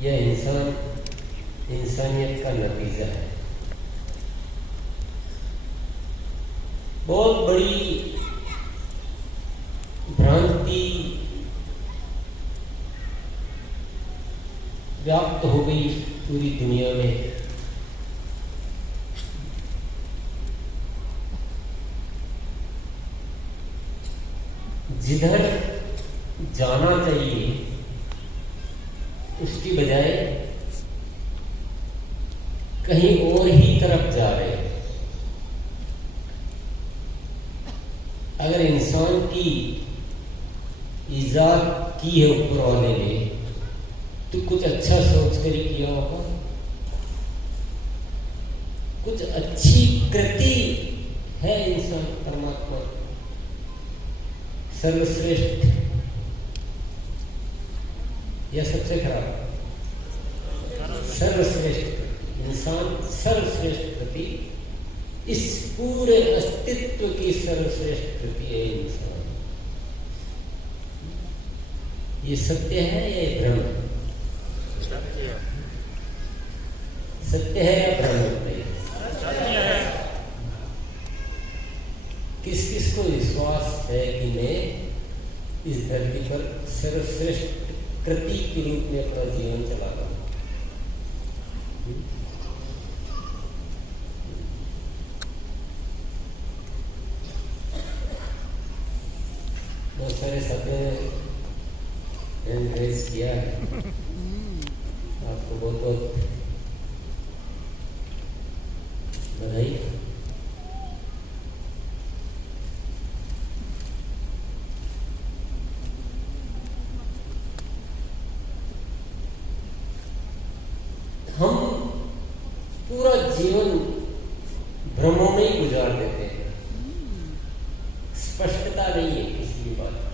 यह इंसानियत का नतीजा है। बहुत बड़ी भ्रांति व्याप्त हो गई पूरी दुनिया में। जिधर जाना चाहिए उसकी बजाय कहीं और ही तरफ जा रहे हैं। अगर इंसान की इजाद की है ऊपर वाले ने तो कुछ अच्छा सोच कर ही किया होगा, कुछ अच्छी कृति है इंसान परमात्मा सर्वश्रेष्ठ या सबसे खराब? सर्वश्रेष्ठ इंसान, सर्वश्रेष्ठ कृति, इस पूरे अस्तित्व की सर्वश्रेष्ठ कृति है इंसान। ये सत्य है या ये भ्रम है? सत्य है या भ्रम है? किस किस को विश्वास है कि मैं इस धरती पर सर्वश्रेष्ठ कृति के रूप में अपना जीवन चला रहा हूं? बहुत सारे साथियों ने हैंड रेज किया है, आपको बहुत बहुत बधाई। हम पूरा जीवन भ्रमों में ही गुजार देते हैं, स्पष्टता नहीं है किसी भी बात की।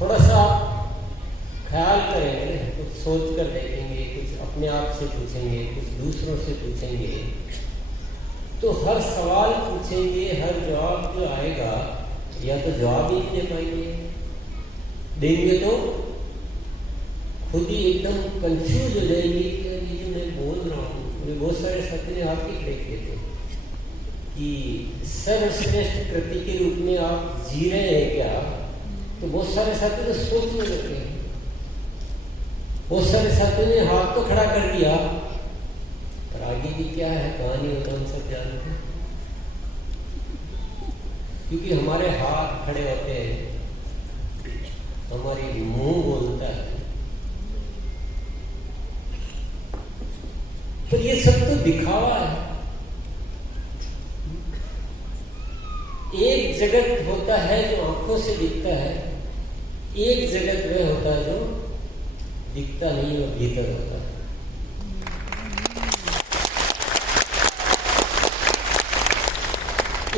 थोड़ा सा ख्याल करेंगे, कुछ सोच कर देखेंगे, कुछ अपने आप से पूछेंगे, कुछ दूसरों से पूछेंगे, तो हर सवाल पूछेंगे, हर जवाब जो आएगा या तो जवाब ही नहीं दे पाएंगे, देंगे तो खुद ही एकदम कंफ्यूज हो जाएंगे कि ये जो मैं बोल रहा हूँ। मुझे बहुत सारे साथी ने आपके खड़े किए थे कि सर्वश्रेष्ठ कृति के रूप में आप जी रहे हैं क्या? तो बहुत सारे साथी तो सोचने लगे हैं, बहुत सारे साथियों ने हाथ तो खड़ा कर दिया, और आगे की क्या है कहानी होता हम सब जानते हैं। क्योंकि हमारे हाथ खड़े होते हैं, हमारी मुंह बोलता है, पर ये सब तो दिखावा है। एक जगत होता है जो आंखों से दिखता है, एक जगत वह होता है जो दिखता नहीं और भीतर होता है।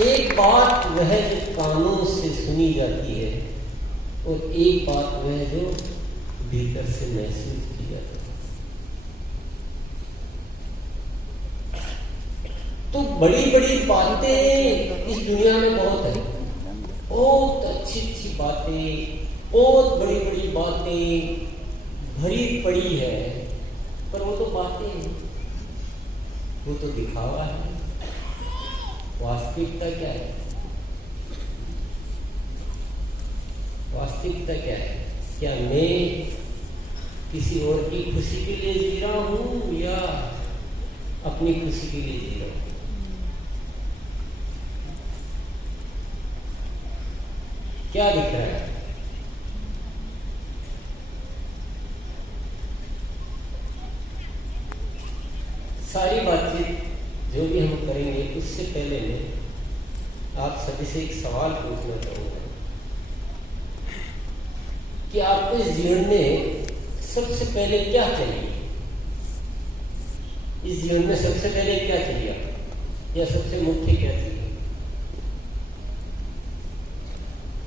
एक बात वह जो कानों से सुनी जाती है और एक बात वह जो भीतर से महसूस की जाती है। तो बड़ी बड़ी बातें इस दुनिया में बहुत है, बहुत अच्छी अच्छी बातें, बहुत बड़ी बड़ी बातें भरी पड़ी है, पर वो तो बातें हैं, वो तो दिखावा है। वास्तविकता क्या है? वास्तविकता क्या है? क्या मैं किसी और की खुशी के लिए जी रहा हूं या अपनी खुशी के लिए जी रहा हूं? क्या दिख रहा है? सारी बातचीत जो भी हम करेंगे उससे पहले मैं आप सभी से एक सवाल पूछना चाहूंगा कि आपको इस जीवन में सबसे पहले क्या चाहिए? इस जीवन में सबसे पहले क्या चाहिए या सबसे मुख्य क्या चाहिए?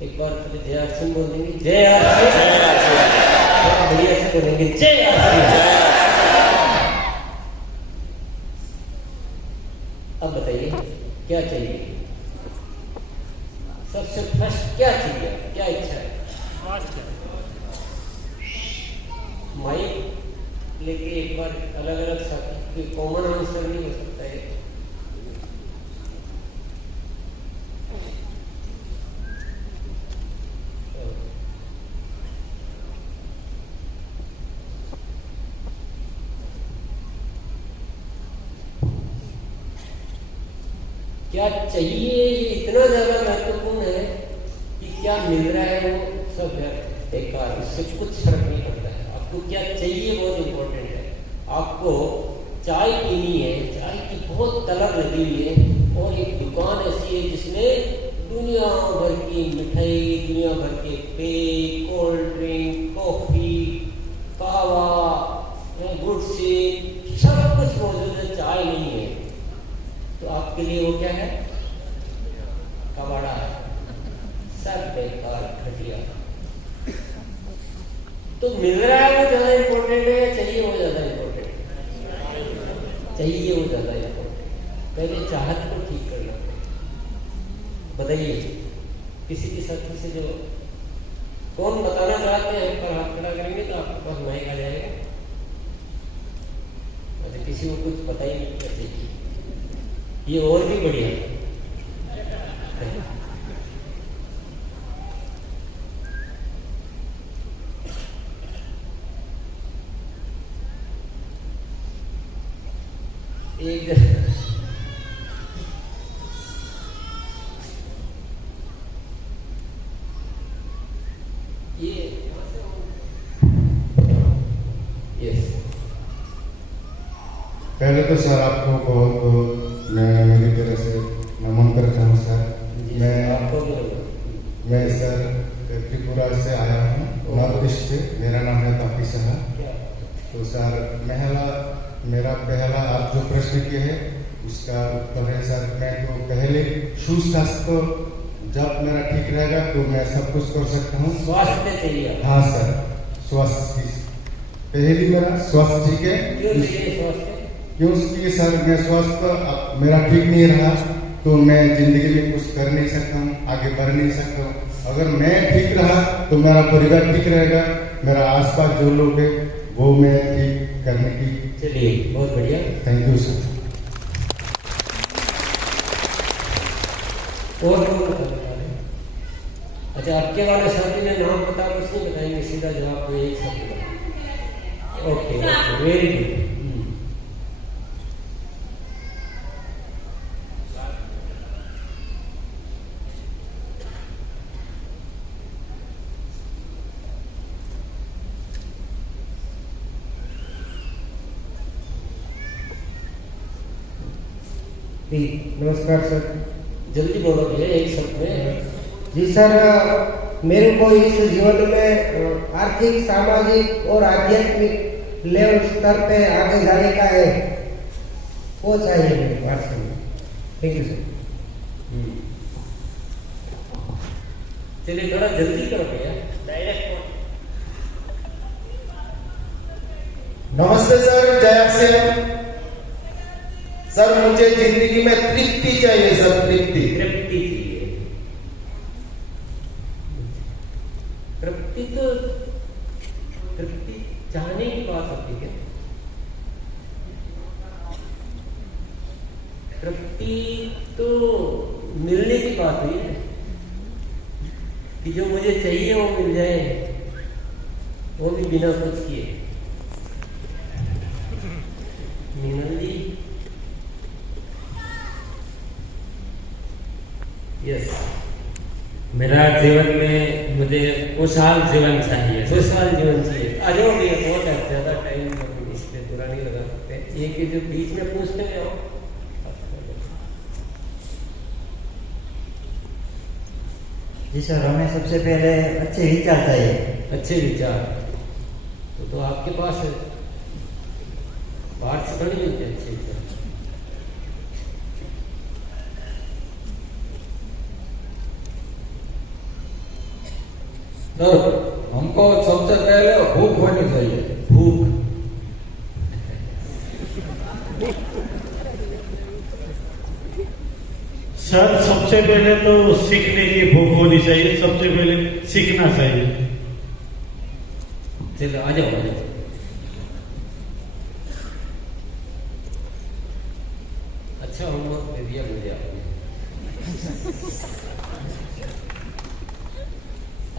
एक बार पहले जय आरसी बोल देंगे, जय आरसी, बढ़िया से बोलेंगे जय आरसी। अब बताइए क्या चाहिए? सबसे फर्स्ट क्या क्या चाहिए, क्या इच्छा है? माइक लेके एक बार अलग अलग साथी, कॉमन आंसर नहीं हो सकता है। क्या चाहिए ये इतना ज्यादा महत्वपूर्ण है कि क्या मिल रहा है वो सब बेकार, इससे कुछ फर्क नहीं पड़ता है। आपको क्या चाहिए बहुत इंपॉर्टेंट है। आपको चाय पीनी है, चाय की बहुत तलब लगी हुई है और एक दुकान ऐसी है जिसमें दुनिया भर की मिठाई, दुनिया भर के पेय, कोल्ड ड्रिंक, कॉफी, कहवा, गुड़ से सब कुछ मौजूद है, चाय नहीं है। तो आपके लिए वो क्या है? कबाड़ा है, सब बेकार घटिया। तो मिल रहा है वो ज्यादा इंपॉर्टेंट है या चाहिए वो ज्यादा इंपॉर्टेंट है? चाहिए वो ज्यादा इंपॉर्टेंट। पहले चाहत को ठीक करना पड़ेगा। बताइए किसी के साथ से जो कौन बताना चाहते हैं, पर हाथ खड़ा करेंगे तो आपके पास माइक आ जाएगा। अच्छा, किसी को कुछ पता ही नहीं कैसे की, ये और भी बढ़िया है। एक ये यस, पहले तो सर आपको बहुत बहुत मैं मेरी तरह से नमन करता हूँ सर। मैं सर त्रिपुरा से आया हूँ, नॉर्थ ईस्ट से। मेरा नाम है तापी साहा। तो सर मेरा पहला आप जो प्रश्न किए है उसका उत्तर है सर, मैं तो पहले सुस्थ तो जब मेरा ठीक रहेगा तो मैं सब कुछ कर सकता हूँ। स्वास्थ्य चाहिए? हाँ सर, स्वास्थ्य पहली मेरा स्वास्थ्य ठीक है। क्यों चाहिए स्वास्थ्य? क्योंकि सर मैं स्वास्थ्य मेरा ठीक नहीं रहा तो मैं जिंदगी में कुछ कर नहीं सकता हूँ, आगे बढ़ नहीं सकता हूँ। अगर मैं ठीक रहा तो मेरा परिवार ठीक रहेगा, मेरा आसपास जो लोग है वो मैं ठीक करने की। चलिए बहुत बढ़िया, थैंक यू सर। और अच्छा, आपके वाले साथी ने नाम बता कुछ नहीं बताएंगे, सीधा जवाब को एक शब्द। Okay, very good. नमस्कार सर। जल्दी बोलो भैया, एक शब्द में। जी सर, मेरे को इस जीवन में आर्थिक, सामाजिक और आध्यात्मिक लेवल स्तर पे आगे जाने का है, वो चाहिए मेरे पास। Thank you sir. चलिए थोड़ा जल्दी करो भैया, डायरेक्ट। नमस्ते सर, जय सिंह। सर मुझे जिंदगी में तृप्ति चाहिए सर, तृप्ति चाहिए। तृप्ति चाहने की बात होती है। तृप्ति तो मिलने की बात हुई है कि जो मुझे चाहिए वो मिल जाए, वो भी बिना कुछ किए। मीनल जी, यस। मेरा जीवन में मुझे खुशहाल जीवन चाहिए। खुशहाल जीवन चाहिए। आ जाओ भैया, बहुत है, ज्यादा टाइम इस पे पूरा नहीं लगा सकते। एक जो बीच में पूछते हैं आओ। जी सर, हमें सबसे पहले अच्छे विचार चाहिए। अच्छे विचार तो आपके पास है, बाहर से बड़ी मिलते हैं अच्छे विचार। हमको सबसे पहले भूख होनी चाहिए। भूख, सर सबसे पहले तो सीखने की भूख होनी चाहिए, सबसे पहले सीखना चाहिए। चलो आ जाओ, आ जाओ। अच्छा होमवर्क दे दिया मुझे आपने।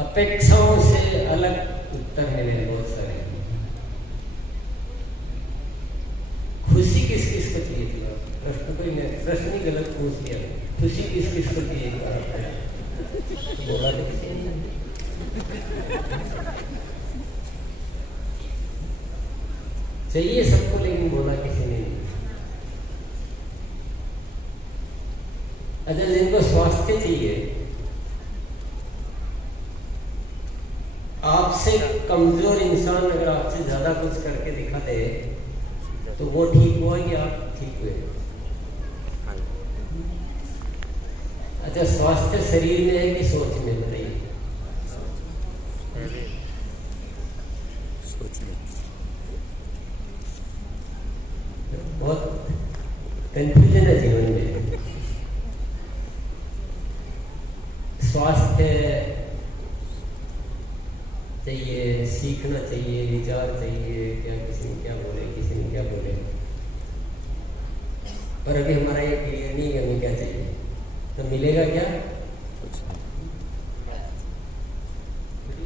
अपेक्षाओं से अलग उत्तर मिले बहुत सारे। खुशी किस किस को चाहिए थी? प्रश्न कोई नहीं, प्रश्न ही गलत पूछ लिया। खुशी किस किस को चाहिए थी? बोला तो किसी ने नहीं। चाहिए सबको, लेकिन बोला किसी ने नहीं। अच्छा, जिनको स्वास्थ्य चाहिए, आपसे कमजोर इंसान अगर आपसे ज्यादा कुछ करके दिखा दे तो वो ठीक हुआ कि आप ठीक हुए? अच्छा, स्वास्थ्य शरीर में है कि सोच में? बताइए। बहुत कंफ्यूजन है जीवन में। स्वास्थ्य चाहिए, सीखना चाहिए, विचार चाहिए, क्या किसी ने क्या बोले, किसी ने क्या बोले, पर अभी हमारा ये क्लियर नहीं है हमें क्या चाहिए। तो मिलेगा क्या?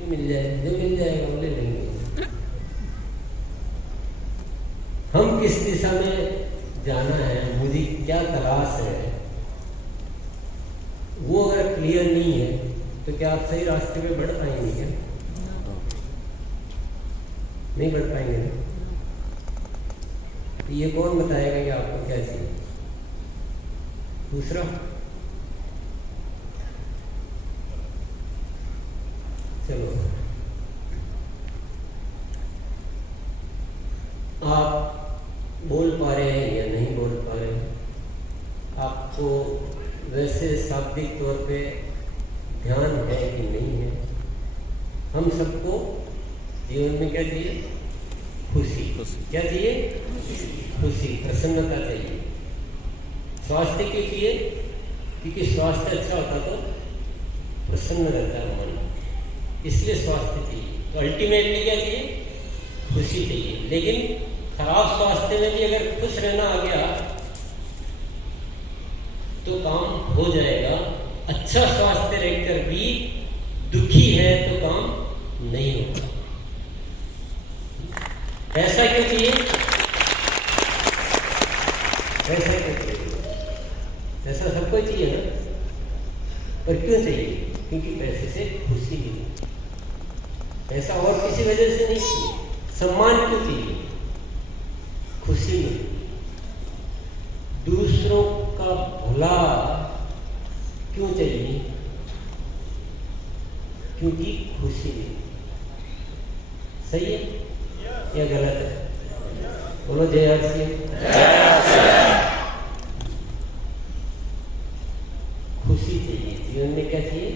मिल जाए, जो मिल जाएगा वो ले लेंगे। हम किस दिशा में जाना है, मुझे क्या तलाश है, वो अगर क्लियर नहीं है तो क्या आप सही रास्ते पे बढ़ पाएंगे? क्या नहीं बढ़ पाएंगे ना? तो ये कौन बताएगा कि आपको क्या चाहिए? दूसरा, चलो आप बोल पा रहे हैं या नहीं बोल पा रहे हैं? आपको वैसे शाब्दिक तौर पे ध्यान है कि नहीं है? हम सबको जीवन में क्या चाहिए? खुशी। क्या चाहिए? खुशी, प्रसन्नता चाहिए। स्वास्थ्य क्यों चाहिए? क्योंकि स्वास्थ्य अच्छा होता तो प्रसन्न रहता है मन, इसलिए स्वास्थ्य चाहिए। तो अल्टीमेटली क्या चाहिए? खुशी चाहिए। लेकिन खराब स्वास्थ्य में भी अगर खुश रहना आ गया तो काम हो जाएगा। अच्छा स्वास्थ्य रहकर भी दुखी है तो काम नहीं होगा। पैसा क्यों चाहिए? पैसा क्यों चाहिए? पैसा सबको चाहिए ना, पर क्यों चाहिए? क्योंकि पैसे से खुशी मिली। पैसा और किसी वजह से नहीं चाहिए। सम्मान क्यों चाहिए? खुशी मिली। दूसरों का भला क्यों चाहिए? क्योंकि खुशी मिली। सही है या गलत है? बोलो जय आरसी। खुशी चाहिए जीवन में। क्या चाहिए?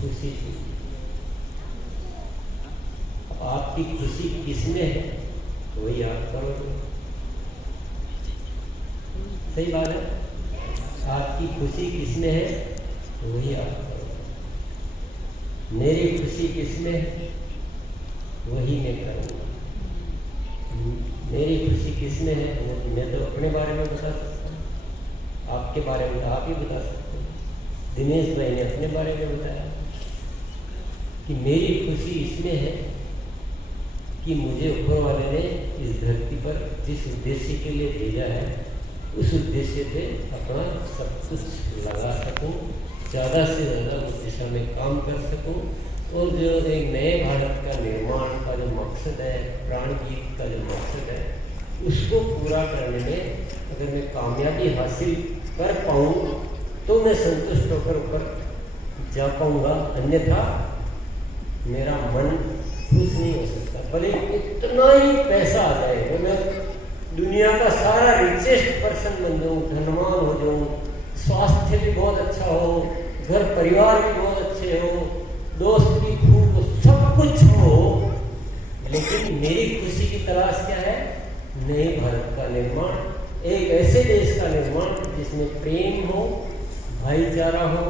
खुशी चाहिए। अब आपकी खुशी किसमें है वही आप करोगे। सही बात है। आपकी खुशी किसमें है वही आप करोगे। मेरी खुशी किसमें है वही मैं करूँगा। मेरी खुशी किसमें है? मैं तो अपने बारे में बता सकता हूँ, आपके बारे में आप ही बता सकते हैं। दिनेश भाई ने अपने बारे में बताया कि मेरी खुशी इसमें है कि मुझे ऊपर वाले ने इस धरती पर जिस उद्देश्य के लिए भेजा है उस उद्देश्य पे अपना सब कुछ लगा सकूं, ज़्यादा से ज़्यादा उस दिशा में काम कर सकूं, और जो एक नए भारत का निर्माण का जो मकसद है, प्राणगीत का जो मकसद है, उसको पूरा करने में अगर मैं कामयाबी हासिल कर पाऊँ तो मैं संतुष्ट होकर ऊपर जा पाऊँगा। अन्यथा मेरा मन खुश नहीं हो सकता। भले इतना ही पैसा आ जाए तो मैं दुनिया का सारा रिचेस्ट पर्सन बन जाऊँ, धनवान हो जाऊँ, स्वास्थ्य भी बहुत अच्छा हो, घर परिवार भी बहुत अच्छे हो, दोस्त भी खूब, सब कुछ हो, लेकिन मेरी खुशी की तलाश क्या है? नए भारत का निर्माण, एक ऐसे देश का निर्माण जिसमें प्रेम हो, भाईचारा हो,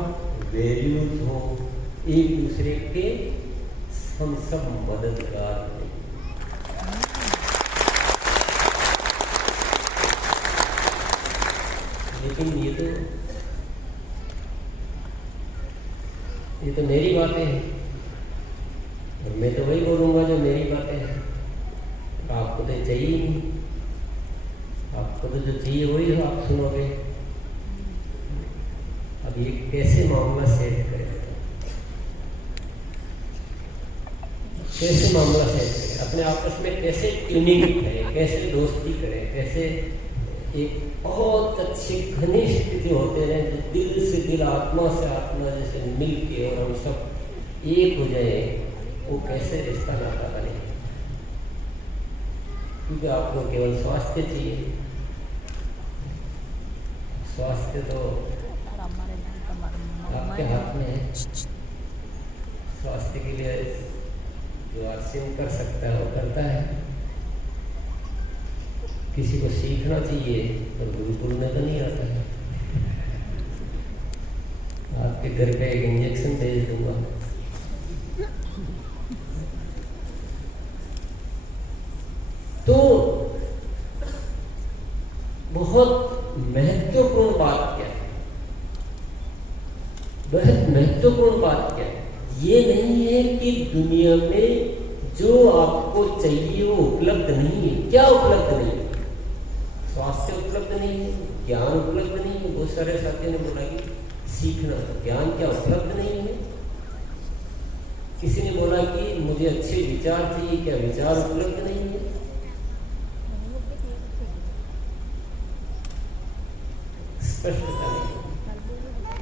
वैल्यूज हो, एक दूसरे के हम सब मददगार हैं। लेकिन ये तो मेरी बातें हैं और मैं तो वही बोलूंगा जो मेरी बातें हैं। आपको तो चाहिए ही नहीं, आपको तो जो चाहिए वही आप सुनोगे। अब ये कैसे मामला सेट करें, कैसे मामला सेट करें, अपने आपस में कैसे ट्यूनिंग करें, कैसे दोस्ती करें, कैसे एक बहुत अच्छे घनिष्ठ जो होते हैं, जो दिल से दिल, आत्मा से आत्मा जैसे मिल के और हम सब एक हो जाए, वो कैसे रिश्ता नाता बने। क्योंकि आपको केवल स्वास्थ्य चाहिए, स्वास्थ्य तो आपके हाथ में है। स्वास्थ्य के लिए जो आरसीएम कर सकता है वो करता है। किसी को सीखना चाहिए तो गुरुकुल में तो नहीं आता है। आपके घर पे एक इंजेक्शन भेज दूंगा, तो बहुत महत्वपूर्ण बात क्या है, बहुत महत्वपूर्ण बात क्या है, ये नहीं है कि दुनिया में जो आपको चाहिए वो उपलब्ध नहीं है। क्या उपलब्ध नहीं है? स्वास्थ्य उपलब्ध नहीं है, ज्ञान उपलब्ध नहीं है। बहुत सारे साथियों ने बोला कि सीखना, ज्ञान क्या उपलब्ध नहीं है? किसी ने बोला कि मुझे अच्छे विचार चाहिए, क्या विचार उपलब्ध नहीं है? स्पष्टता नहीं,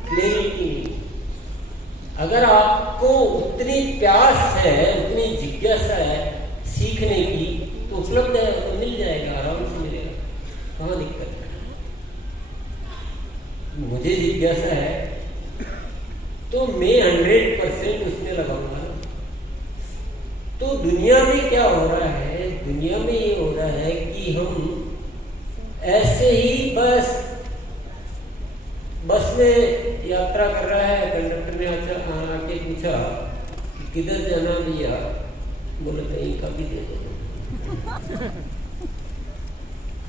क्लैरिटी नहीं। अगर आपको उतनी प्यास है, उतनी जिज्ञासा है सीखने की, तो उपलब्ध है, तो मिल जाएगा, आराम से मिलेगा। कहाँ दिक्कत है? मुझे जिज्ञासा है तो मैं 100% उसमें लगाऊंगा। तो दुनिया में क्या हो रहा है? दुनिया में ये हो रहा है कि हम ऐसे ही बस में यात्रा कर रहा है, कंडक्टर ने आके पूछा कि किधर जाना भैया, बोले कहीं का भी दे दो।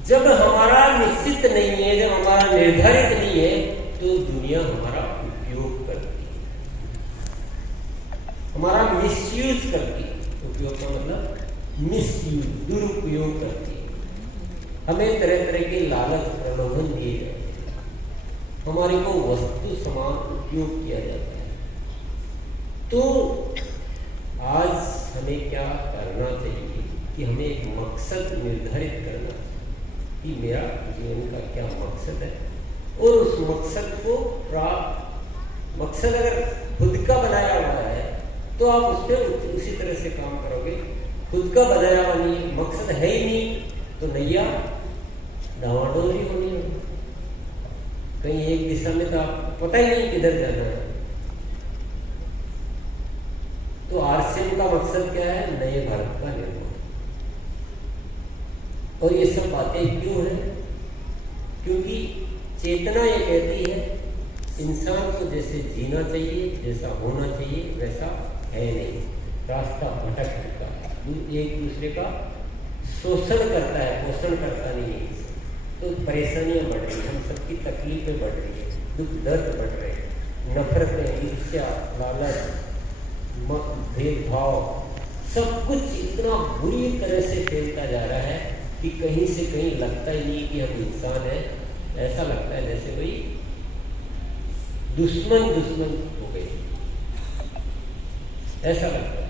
जब हमारा निश्चित नहीं है, जब हमारा निर्धारित नहीं है, तो दुनिया हमारा उपयोग करती है, हमारा मिसयूज करती है। उपयोग का मतलब मिसयूज, दुरुपयोग करती है। हमें तरह तरह के लालच प्रलोभन दिए जाते हैं, हमारे को वस्तु समान उपयोग किया जाता है। तो आज हमें क्या करना चाहिए कि हमें एक मकसद निर्धारित करना चाहिए कि मेरा जीवन का क्या मकसद है, और उस मकसद को प्राप्त, मकसद अगर खुद का बनाया हुआ है तो आप उस पर उसी तरह से काम करोगे। खुद का बनाया हुआ नहीं, मकसद है ही नहीं, तो नैया डावाडोल ही होनी है। कहीं एक दिशा में तो आपको पता ही नहीं किधर जाना है। तो आरसीएम का मकसद क्या है? नए भारत का निर्माण। और ये सब बातें क्यों है? क्योंकि चेतना ये कहती है इंसान को जैसे जीना चाहिए, जैसा होना चाहिए, वैसा है नहीं, रास्ता भटक चुका है, एक दूसरे का शोषण करता है, पोषण करता नहीं है। तो परेशानियां बढ़ रही हैं, हम सबकी तकलीफें बढ़ रही है, दुख दर्द बढ़ रहे हैं, नफरतें, ईर्ष्या, लालच, भेदभाव, सब कुछ इतना बुरी तरह से फैलता जा रहा है कि कहीं से कहीं लगता ही नहीं कि हम इंसान हैं। ऐसा लगता है जैसे कोई दुश्मन हो गए, ऐसा लगता है।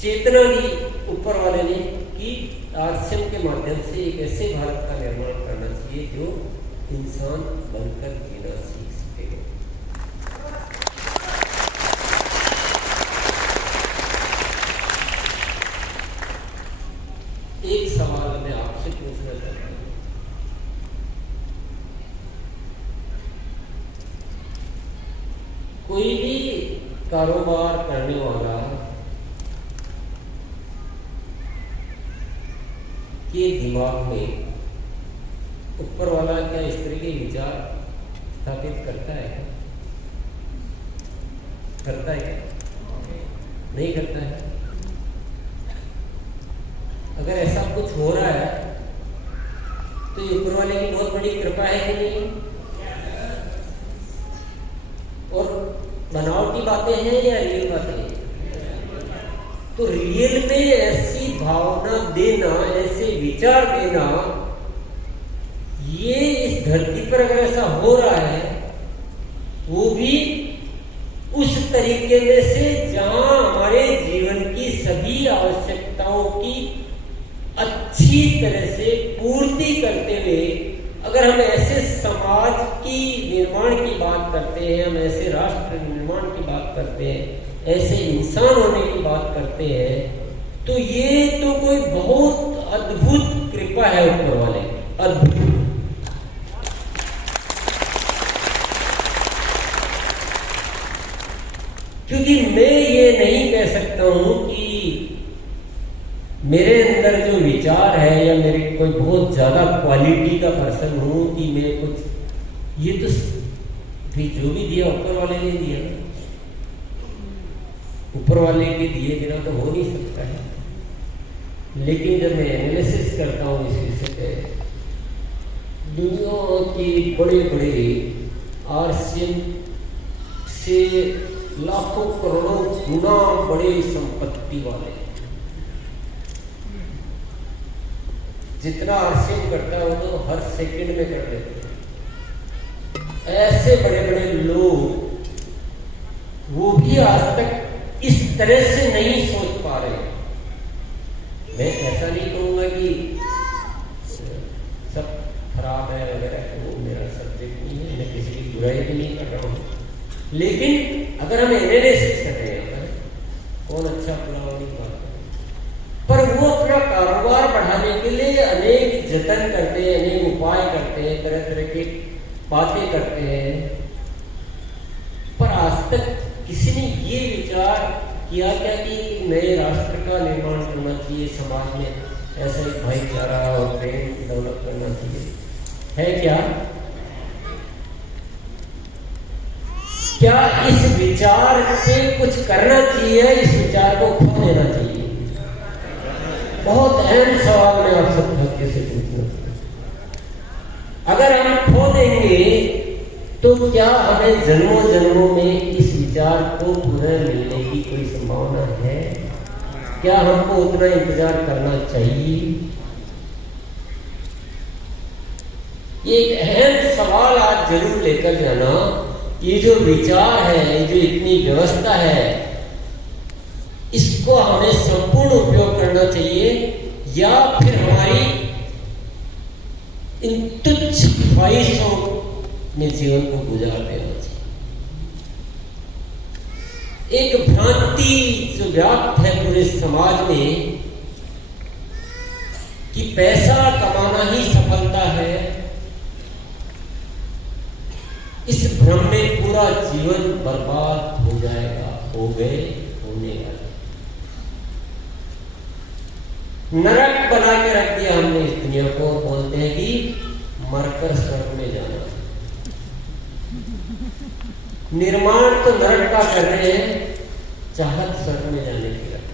चेतना दी ऊपर वाले ने कि आरसीएम के माध्यम से एक ऐसे भारत का निर्माण करना चाहिए जो इंसान बनकर जीना सीख सके। एक सवाल मैं आपसे पूछना चाहता हूं, कोई भी कारोबार करने वाला के दिमाग में ऊपर वाला क्या इस तरह के विचार स्थापित करता है क्या? करता है क्या? नहीं करता है। अगर ऐसा कुछ हो रहा है तो ये ऊपर वाले की बहुत बड़ी कृपा है कि नहीं? और बनावटी बातें हैं या रियल बातें हैं? तो रियल में ऐसी भावना देना, ऐसे विचार देना, ये इस धरती पर अगर ऐसा हो रहा है, वो भी उस तरीके में से जहां हमारे जीवन की सभी आवश्यकताओं की अच्छी तरह से पूर्ति करते हुए, अगर हम ऐसे समाज की निर्माण की बात करते हैं, हम ऐसे राष्ट्र निर्माण की बात करते हैं, ऐसे इंसान होने की बात करते हैं, तो ये तो कोई बहुत अद्भुत कृपा है ऊपर वाले, अद्भुत। क्योंकि मैं ये नहीं कह सकता हूं कि मेरे अंदर जो विचार है या मेरे कोई बहुत ज्यादा क्वालिटी का पर्सन हूं कि मैं कुछ, ये तो भी जो भी दिया ऊपर वाले ने दिया, ऊपर वाले के दिए बिना तो हो नहीं सकता है। लेकिन जब मैं एनालिसिस करता हूं इस विषय पे, दुनिया की बड़े बड़े आरसीएम से लाखों करोड़ों गुना बड़े संपत्ति वाले, जितना आरसीएम करता है वो तो हर सेकंड में कर देते हैं। ऐसे बड़े बड़े लोग, वो भी आज तक इस तरह से नहीं सोच पा रहे। मैं ऐसा नहीं कहूंगा कि सब खराब है वगैरह, वो मेरा सब्जेक्ट नहीं है, मैं किसी की बुराई भी नहीं कर रहा हूँ। लेकिन अगर हम एनालिसिस कर रहे हैं, कौन अच्छा फला वाली बात है, पर वो अपना कारोबार बढ़ाने के लिए अनेक जतन करते हैं, अनेक उपाय करते हैं, तरह तरह की बातें करते हैं, पर आज तक किसी ने ये विचार किया क्या कि नए राष्ट्र का निर्माण करना चाहिए, समाज में ऐसा ही भाईचारा और प्रेम डेवलप करना चाहिए, है क्या? क्या इस विचार पे कुछ करना चाहिए, इस विचार को खो देना चाहिए? बहुत अहम सवाल मैं आप सब भाग्य से पूछना। अगर हम खो देंगे तो क्या हमें जन्मों जन्मों में इस विचार को पुनः मिलने की कोई संभावना है? क्या हमको उतना इंतजार करना चाहिए? ये एक अहम सवाल आज जरूर लेकर जाना। ये जो विचार है, जो इतनी व्यवस्था है, इसको हमें संपूर्ण उपयोग करना चाहिए या फिर हमारी इन तुच्छ ख्वाहिशों में जीवन को गुजार देना चाहिए। एक भ्रांति जो व्याप्त है पूरे समाज में कि पैसा कमाना ही सफलता है, इस भ्रम में पूरा जीवन बर्बाद हो जाएगा, हो गए, होने वाला। नरक बना के रख दिया हमने इस दुनिया को, बोलते हैं कि मरकर स्वर्ग में जाना। निर्माण तो नरक का कर रहे हैं, चाहत स्वर्ग में जाने की रख।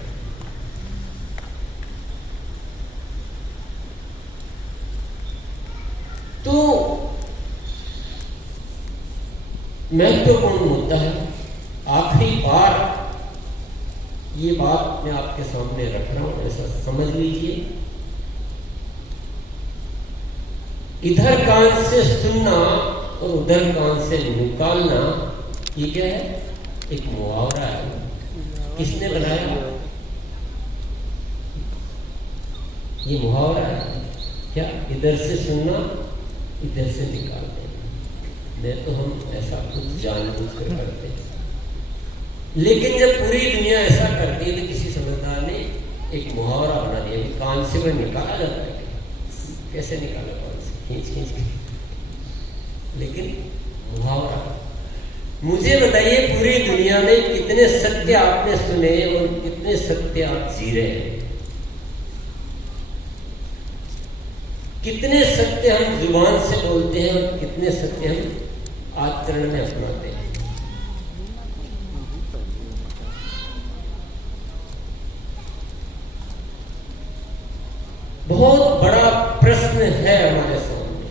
तो महत्वपूर्ण मुद्दा है। आखिरी बार ये बात मैं आपके सामने रख रहा हूं, ऐसा समझ लीजिए। इधर कान से सुनना और उधर कान से निकालना, ये क्या है? एक मुहावरा है। किसने बनाया? ये मुहावरा है क्या? इधर से सुनना, इधर से निकाल देना। नहीं तो हम ऐसा कुछ जानबूझ कर करते हैं, लेकिन जब पूरी दुनिया ऐसा करती है तो किसी समझदार ने एक मुहावरा बना दिया कि कान से वह निकाला जाता है। कैसे निकाला? कान से खींच खींच के। लेकिन मुहावरा, मुझे बताइए पूरी दुनिया में कितने सत्य आपने सुने और कितने सत्य आप जी रहे हैं? कितने सत्य हम जुबान से बोलते हैं और कितने सत्य हम आचरण में अपनाते हैं। बहुत बड़ा प्रश्न है हमारे सामने।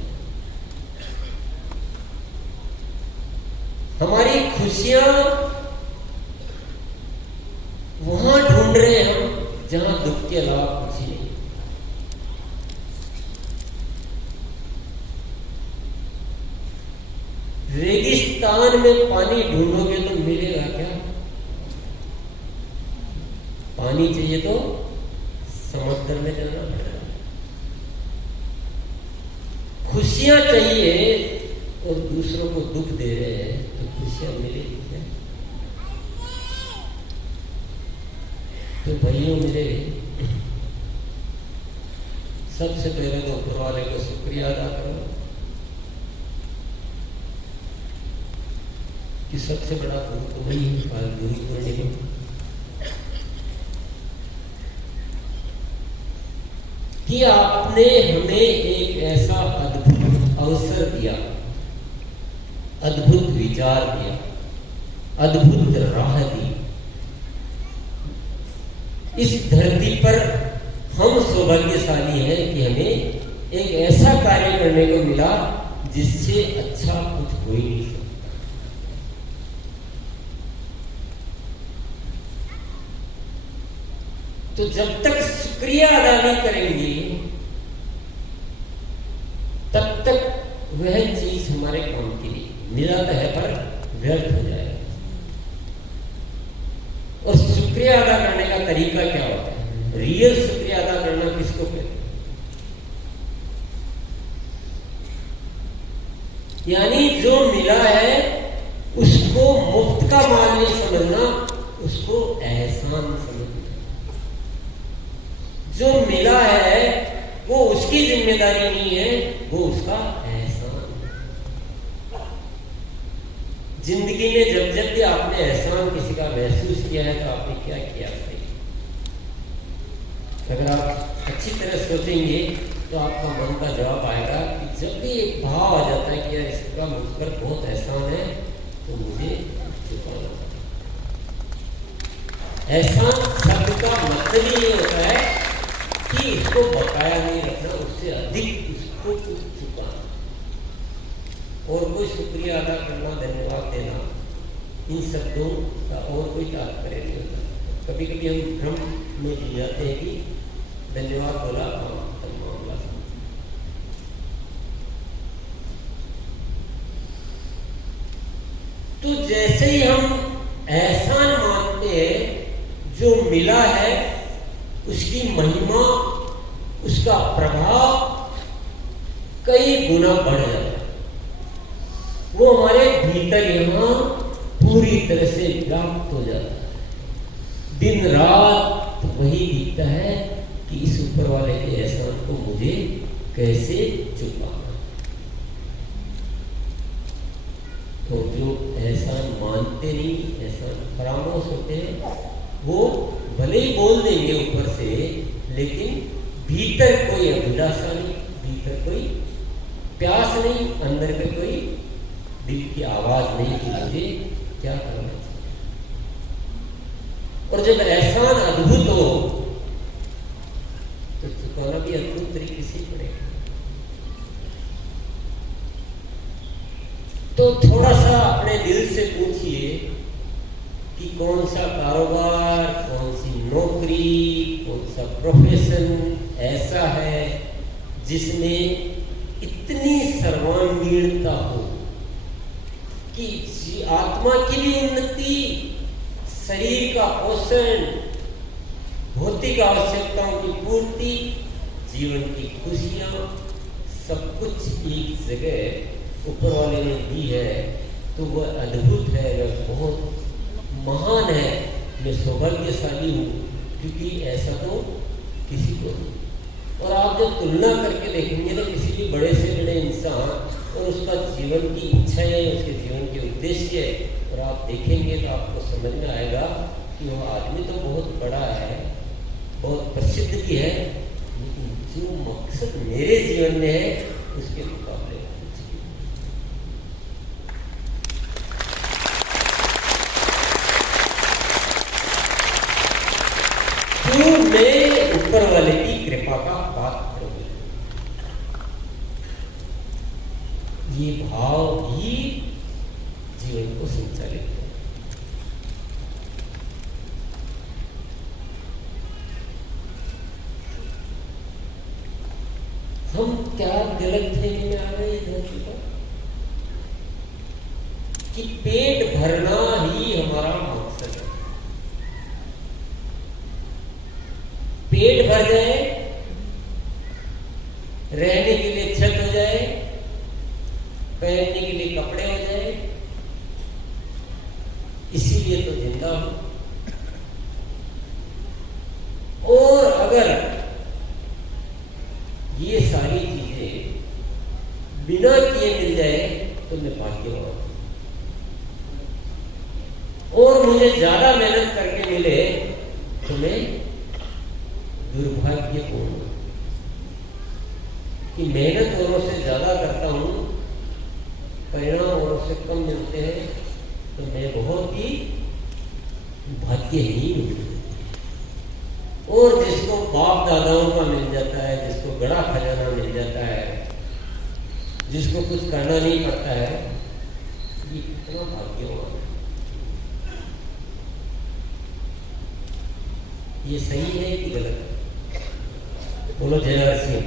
हमारी खुशियां वहां ढूंढ रहे हैं हम जहां दुख के अलावा कुछ नहीं। रेगिस्तान में पानी ढूंढोगे तो मिलेगा क्या? पानी चाहिए तो समुद्र में जाना पड़ेगा। खुशियां चाहिए और दूसरों को दुख दे रहे हैं तो खुशियां मिलेगी क्या? तो भाइयों मेरे, सबसे पहले तो ऊपर वाले को शुक्रिया अदा करो कि सबसे बड़ा गुरु तो वही है, गुरु पूर्णिमा। कि आपने हमें एक ऐसा अद्भुत अवसर दिया, अद्भुत विचार दिया, अद्भुत राह दी। इस धरती पर हम सौभाग्यशाली हैं कि हमें एक ऐसा कार्य करने को मिला जिससे अच्छा कुछ हो ही नहीं सकता। तो जब तक शुक्रिया अदा नहीं करेंगे तब तक वह चीज हमारे काम की नहीं। मिला तो है पर व्यर्थ हो जाएगा। और शुक्रिया अदा करने का तरीका क्या होता है? रियल शुक्रिया अदा करना किसको कहते हैं? यानी जो मिला है उसको मुफ्त का माल नहीं समझना, उसको एहसान समझना। जो मिला है वो उसकी जिम्मेदारी नहीं है, वो उसका एहसान है। जिंदगी में जब जब भी आपने एहसान किसी का महसूस किया है तो आपने क्या किया है? अगर आप अच्छी तरह सोचेंगे तो आपका मन का जवाब आएगा कि जब भी एक भाव आ जाता है कि यार इसका मुझ पर बहुत एहसान है तो मुझे चुकाना। एहसान शब्द का मतलब ही ये होता है कि इसको बकाया नहीं रखना, उससे अधिक उसको कुछ चुकाना। और कोई शुक्रिया अदा करना, धन्यवाद देना, इन शब्दों का और कोई तात्पर्य नहीं होता। कभी कभी हम भ्रम में जी जाते हैं कि धन्यवाद बोला मामला। तो जैसे ही हम एहसान मानते हैं, जो मिला है उसकी महिमा, उसका प्रभाव कई गुना बढ़ जाता है। वो हमारे भीतर यहां पूरी तरह से व्याप्त हो जाता है। दिन रात वही दिखता है कि इस ऊपर वाले के एहसान को मुझे कैसे चुकाना। तो जो एहसान मानते नहीं, एहसान फरामोश होते हैं, वो भले ही बोल देंगे ऊपर से, लेकिन भीतर कोई अभिलाषा नहीं, भीतर कोई प्यास नहीं, अंदर में कोई दिल की आवाज नहीं कि मुझे क्या करना चाहिए। और जब एहसान अद्भुत हो तो चुकाना भी अद्भुत तरीके से पड़ेगा। तो थोड़ा सा अपने दिल से पूछिए कि कौन सा कारोबार, कौन सी नौकरी, कौन सा प्रोफेशन ऐसा है जिसमें इतनी सर्वांगीणता हो कि आत्मा की भी उन्नति, शरीर का पोषण, भौतिक आवश्यकताओं की पूर्ति, जीवन की खुशियां, सब कुछ एक जगह ऊपर वाले ने दी है। तो वह अद्भुत है, वह बहुत महान है। मैं सौभाग्यशाली हूँ क्योंकि ऐसा तो किसी को नहीं। और आप जब तुलना करके देखेंगे ना किसी भी बड़े से बड़े इंसान और उसका जीवन की इच्छाएं, उसके जीवन के उद्देश्य, और आप देखेंगे तो आपको समझ में आएगा कि वो आदमी तो बहुत बड़ा है, बहुत प्रसिद्ध भी है, लेकिन जो मकसद मेरे जीवन में है उसके मुकाबले तो मैं ऊपर वाले की कृपा का पात्र हूं। ये भाव ही जीवन को संचालित है। हम क्या गलत फहमी में आ गए धरती पर कि पेट भरना ही हमारा मकसद है। पेट भर जाए, रहने के लिए छत हो जाए, पहनने के लिए कपड़े हो जाए, इसीलिए तो जिंदा हूं। और अगर ये सारी चीजें बिना किए मिल जाए तो मैं भाग्यवान हूं। और मुझे ज्यादा मेहनत करके मिले तो मैं दुर्भाग्यपूर्ण हूं कि मेहनत औरों से ज्यादा करता हूं, परिणाम औरों से कम मिलते हैं, तो मैं बहुत ही भाग्यहीन हूं। और जिसको बाप दादाओं का मिल जाता है, जिसको बड़ा खजाना मिल जाता है, जिसको कुछ करना नहीं पड़ता है, ये कितना भाग्यवान है। ये सही है कि गलत है? बोलो जय सिंह।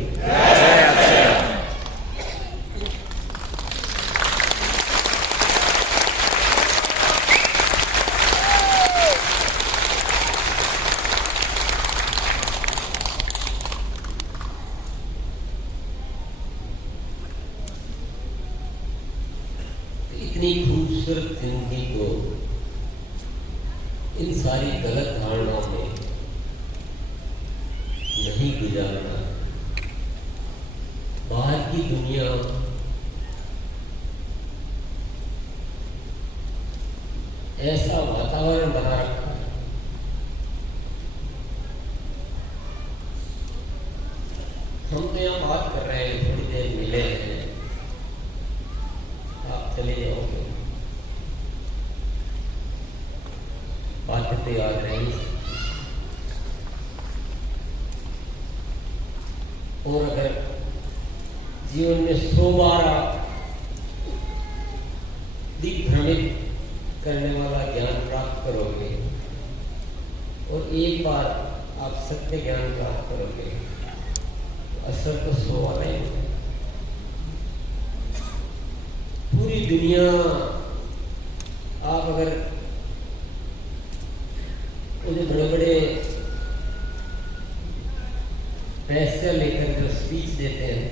इतनी खूबसूरत जिंदगी को इन सारी गलत धारणाओं में नहीं गुजारना। बाहर की दुनिया ऐसा वातावरण बना रखा है, हम तो यहाँ बात कर रहे हैं, थोड़ी देर मिले हैं, आप चले जाओगे, बातें तो याद रहेंगी। और अगर जीवन में 100 बार आप दिग्भ्रमित करने वाला ज्ञान प्राप्त करोगे और एक बार आप सत्य ज्ञान प्राप्त करोगे, तो असर तो 100 वाला ही होगा। पूरी दुनिया आप अगर उन्हें बड़े बड़े पैसे लेकर जो स्पीच देते हैं,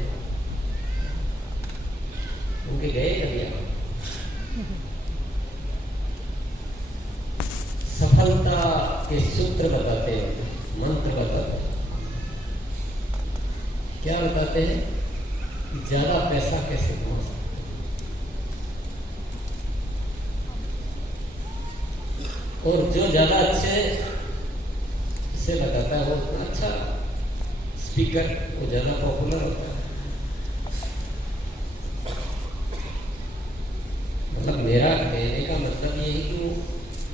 उनके गए कभी आप? सफलता के सूत्र बताते हैं, मंत्र बताते हैं। क्या बताते हैं? ज्यादा पैसा कैसे कमा सकते, और जो ज्यादा अच्छे से बताता है वो अच्छा स्पीकर, वो ज्यादा पॉपुलर होता है। मतलब मेरा कहने का मतलब ये है कि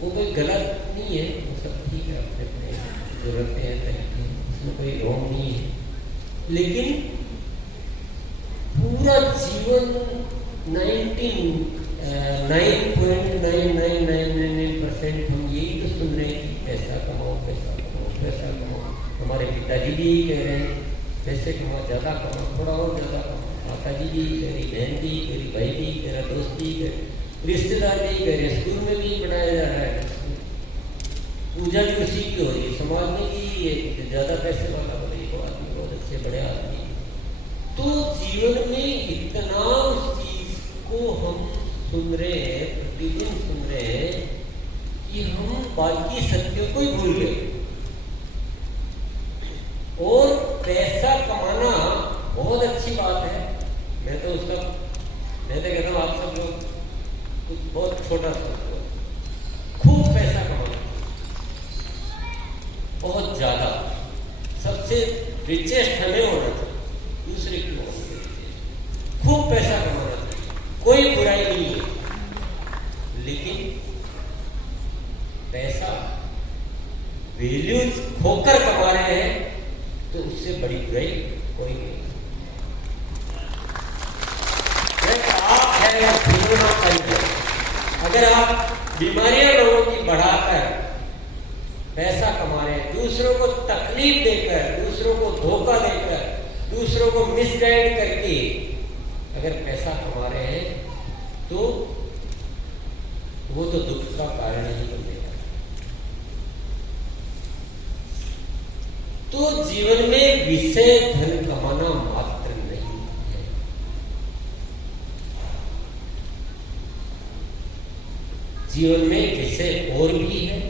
वो कोई गलत नहीं है, वो सब ठीक है, अपने अपने जरूरतें हैं, तरीके हैं, उसमें कोई रॉन्ग नहीं है। लेकिन पूरा जीवन 99.99999% हम यही तो सुन रहे हैं कि पैसा कमाओ, पैसा कमाओ, पैसा कमाओ। हमारे पिताजी भी यही कह रहे हैं, पैसे कमाओ, ज्यादा कमाओ, थोड़ा और ज्यादा कमाओ। माताजी भी, मेरी बहन भी, मेरी भाई भी, मेरा दोस्त भी, रिश्तेदार भी कह रहे हैं, स्कूल में भी पढ़ाया जा रहा है, पूजा भी उसी की हो रही है, समाज में भी ज्यादा पैसे वाला हो रही है, वो आदमी बहुत अच्छे बड़े आदमी। तो जीवन में इतना उस चीज को हम सुन रहे हैं, प्रतिदिन सुन रहे हैं कि हम बाकी सत्यों को ही भूल गए। और पैसा कमाना बहुत अच्छी बात है, मैं तो कहता हूँ आप सब लोग कुछ बहुत छोटा सोचते हो, खूब पैसा कमाना, बहुत ज्यादा, सबसे रिचेस्ट हमें होना चाहिए, दूसरे की खूब पैसा कमाना चाहिए, कोई बुराई नहीं है। लेकिन पैसा वैल्यूज खोकर कमा रहे हैं तो उससे बड़ी बुराई कोई नहीं। आप है अगर आप बीमारियां लोगों की बढ़ाकर पैसा कमा रहे हैं, दूसरों को तकलीफ देकर, दूसरों को धोखा देकर, दूसरों को मिसगाइड करके अगर पैसा कमा रहे हैं तो वो तो दुख का कारण ही बनेगा। तो जीवन में विषय धन कमाना मात्र नहीं है। जीवन में विषय और भी है।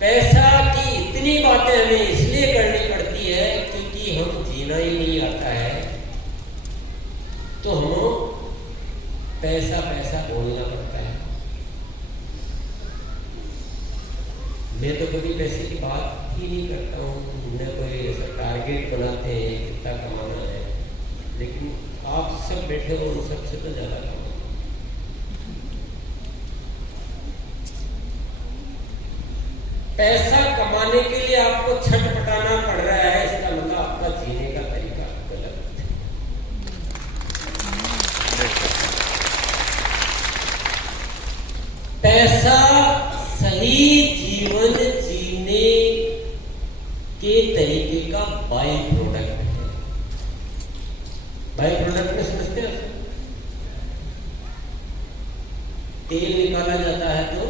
पैसा की इतनी बातें हमें इसलिए करनी पड़ती है क्योंकि हम जीना ही नहीं आता है, तो हम पैसा पैसा बोलना पड़ता है। मैं तो कभी पैसे की बात ही नहीं करता हूँ, न कोई ऐसा टारगेट बनाते हैं कितना कमाना है, लेकिन आप सब बैठे हो उन सबसे तो ज्यादा कमाना। पैसा कमाने के लिए आपको छटपटाना पड़ रहा है, इसका मतलब आपका जीने का तरीका गलत है। पैसा सही जीवन जीने के तरीके का बाई प्रोडक्ट है। बाई प्रोडक्ट में समझते हैं, तेल निकाला जाता है तो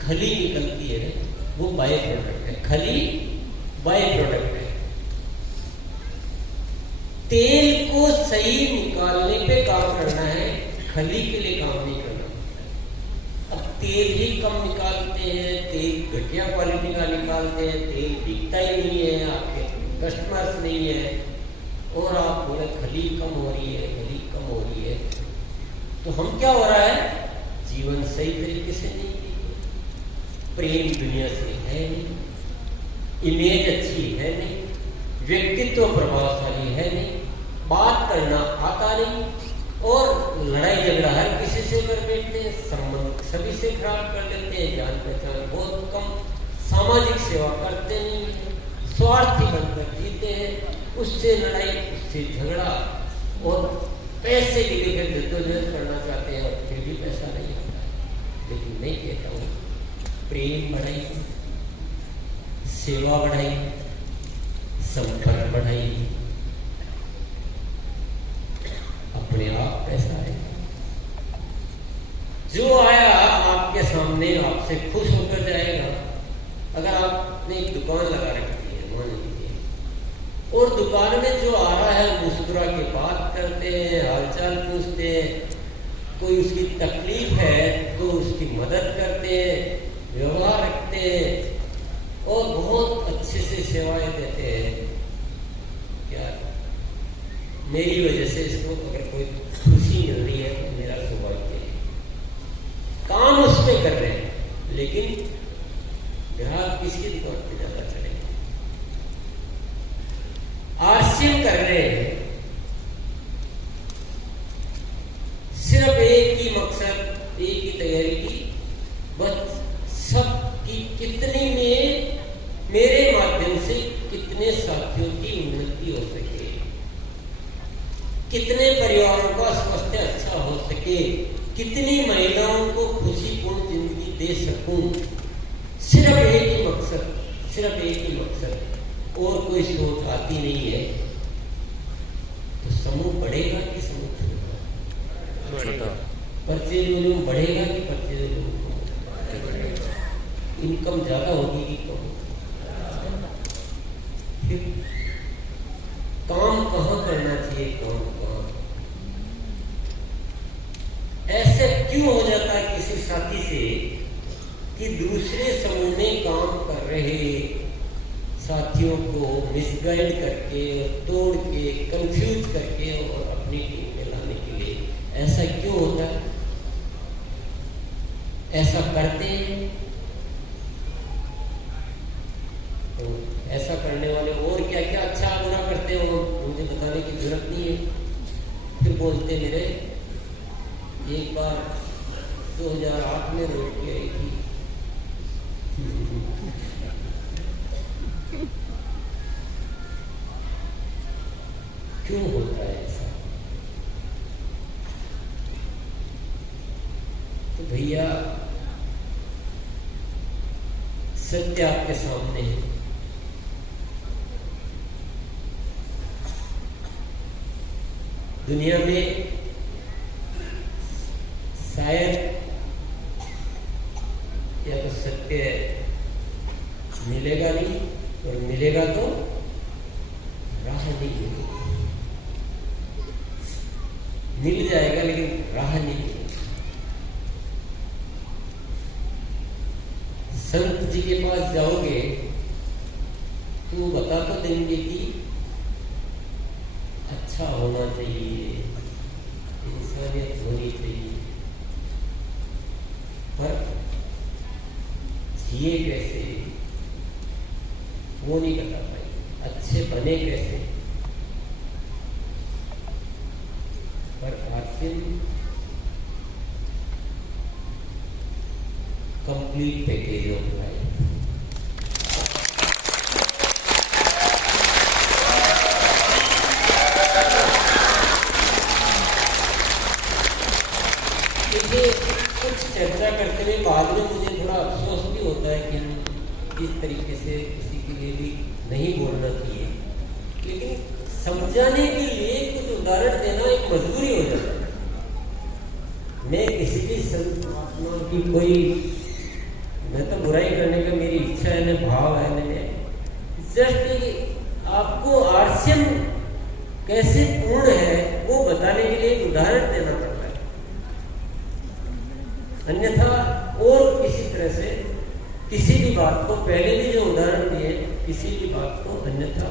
खली निकलती है, वो बाई प्रोडक्ट है। खली बाई प्रोडक्ट है। तेल को सही निकालने पे काम करना है, खली के लिए काम नहीं करना। अब तेल ही कम निकालते हैं, तेल घटिया क्वालिटी का निकालते हैं, तेल बिकता ही नहीं है, आपके कस्टमर्स नहीं है, और आप बोले खली कम हो रही है, खली कम हो रही है, तो हम क्या हो रहा है, जीवन सही तरीके से नहीं, प्रेम दुनिया से है नहीं, इमेज अच्छी है नहीं, व्यक्तित्व प्रभावशाली है नहीं, बात करना आता नहीं, और लड़ाई झगड़ा हर किसी से कर बैठते हैं, संबंध सभी से खराब कर लेते हैं, जान पहचान बहुत कम, सामाजिक सेवा करते नहीं है, स्वार्थी बनकर जीते हैं, उससे लड़ाई, उससे झगड़ा, और पैसे के लिए जद्दोजहद करना चाहते हैं और फिर भी पैसा नहीं आता है। लेकिन मैं कहता हूँ प्रेम बढ़ाइए, सेवा बढ़ाइए, संपर्क बढ़ाइए, अपने आप पैसा आएगा। जो आया आपके सामने आपसे खुश होकर जाएगा। अगर आपने एक दुकान लगा रखी है मान लीजिए, और दुकान में जो आ रहा है मुस्कुरा के बात करते हैं, हालचाल पूछते हैं, कोई उसकी तकलीफ है तो उसकी मदद करते हैं, व्यवहार रखते हैं और बहुत अच्छे से सेवाएं देते हैं, क्या मेरी वजह से इसको अगर कोई खुशी मिल रही है तो मेरा सौभाग्य है। काम उसमें कर रहे हैं, लेकिन ग्राहक किसकी दुकान पे ज्यादा चलेंगे? आरसीएम कर रहे हैं, सिर्फ एक ही मकसद, एक ही तैयारी की, बस सबकी कितनी में मेरे माध्यम से कितने साथियों की उन्नति हो सके, कितने परिवारों का स्वास्थ्य अच्छा हो सके, कितनी महिलाओं को खुशीपूर्ण जिंदगी दे सकूं, सिर्फ एक ही मकसद, सिर्फ एक ही मकसद, और कोई सोच आती नहीं है, तो समूह बढ़ेगा कि समूह छोटा? परचेज वॉल्यूम बढ़ेगा कि परचेज वॉल्यूम? इनकम ज्यादा होगी कि कम? फिर काम कहाँ करना चाहिए, काम कहाँ? ऐसे क्यों हो जाता है किसी साथी से कि दूसरे समूह में काम कर रहे साथियों को मिसगाइड करके, तोड़ के, कंफ्यूज करके और अपनी टीम में लाने के लिए, ऐसा क्यों होता है? ऐसा करते हैं तो ऐसा करने वाले और क्या क्या अच्छा बुरा करते हो मुझे बताने की जरूरत नहीं है। फिर बोलते मेरे एक बार 2008 में रोटी आई थी, सत्य आपके सामने है। दुनिया में शायद या तो सत्य मिलेगा नहीं, और मिलेगा तो राह नहीं मिलेगी। मिल जाएगा लेकिन राह नहीं मिलेगी। संत जी के पास जाओगे तो बता तो देंगे कि अच्छा होना चाहिए, इंसानियत होनी चाहिए, पर जिए कैसे वो नहीं बता पाएंगे, अच्छे बने कैसे। पर Asim complete package of life. कुछ चर्चा करते हुए बाद में मुझे थोड़ा अफसोस भी होता है कि हम इस तरीके से किसी के लिए भी नहीं बोलना चाहिए, लेकिन समझाने के लिए कुछ उदाहरण देना एक मजबूरी हो जाता है। मैं किसी भी संत महात्मा की कोई, मैं तो बुराई करने का मेरी इच्छा है न भाव है न, जस्ट आपको आर्सियम कैसे पूर्ण है वो बताने के लिए एक उदाहरण देना पड़ता है। अन्यथा और किसी तरह से किसी भी बात को, पहले भी जो उदाहरण दिए, किसी भी बात को अन्यथा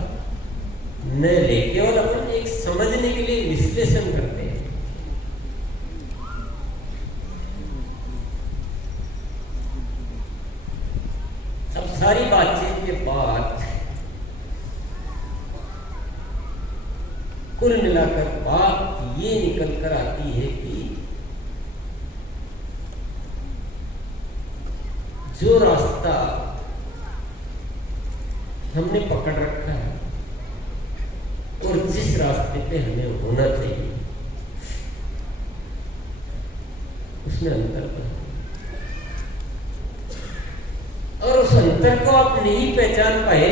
न लेके और अपन एक समझने के लिए विश्लेषण करते हैं। अब सारी बातचीत के बाद कुल मिलाकर बात ये निकल कर आती है कि जो रास्ता हमने पकड़ रखा है और जिस रास्ते पे हमें होना चाहिए उसमें अंतर है, और उस अंतर को आप नहीं पहचान पाए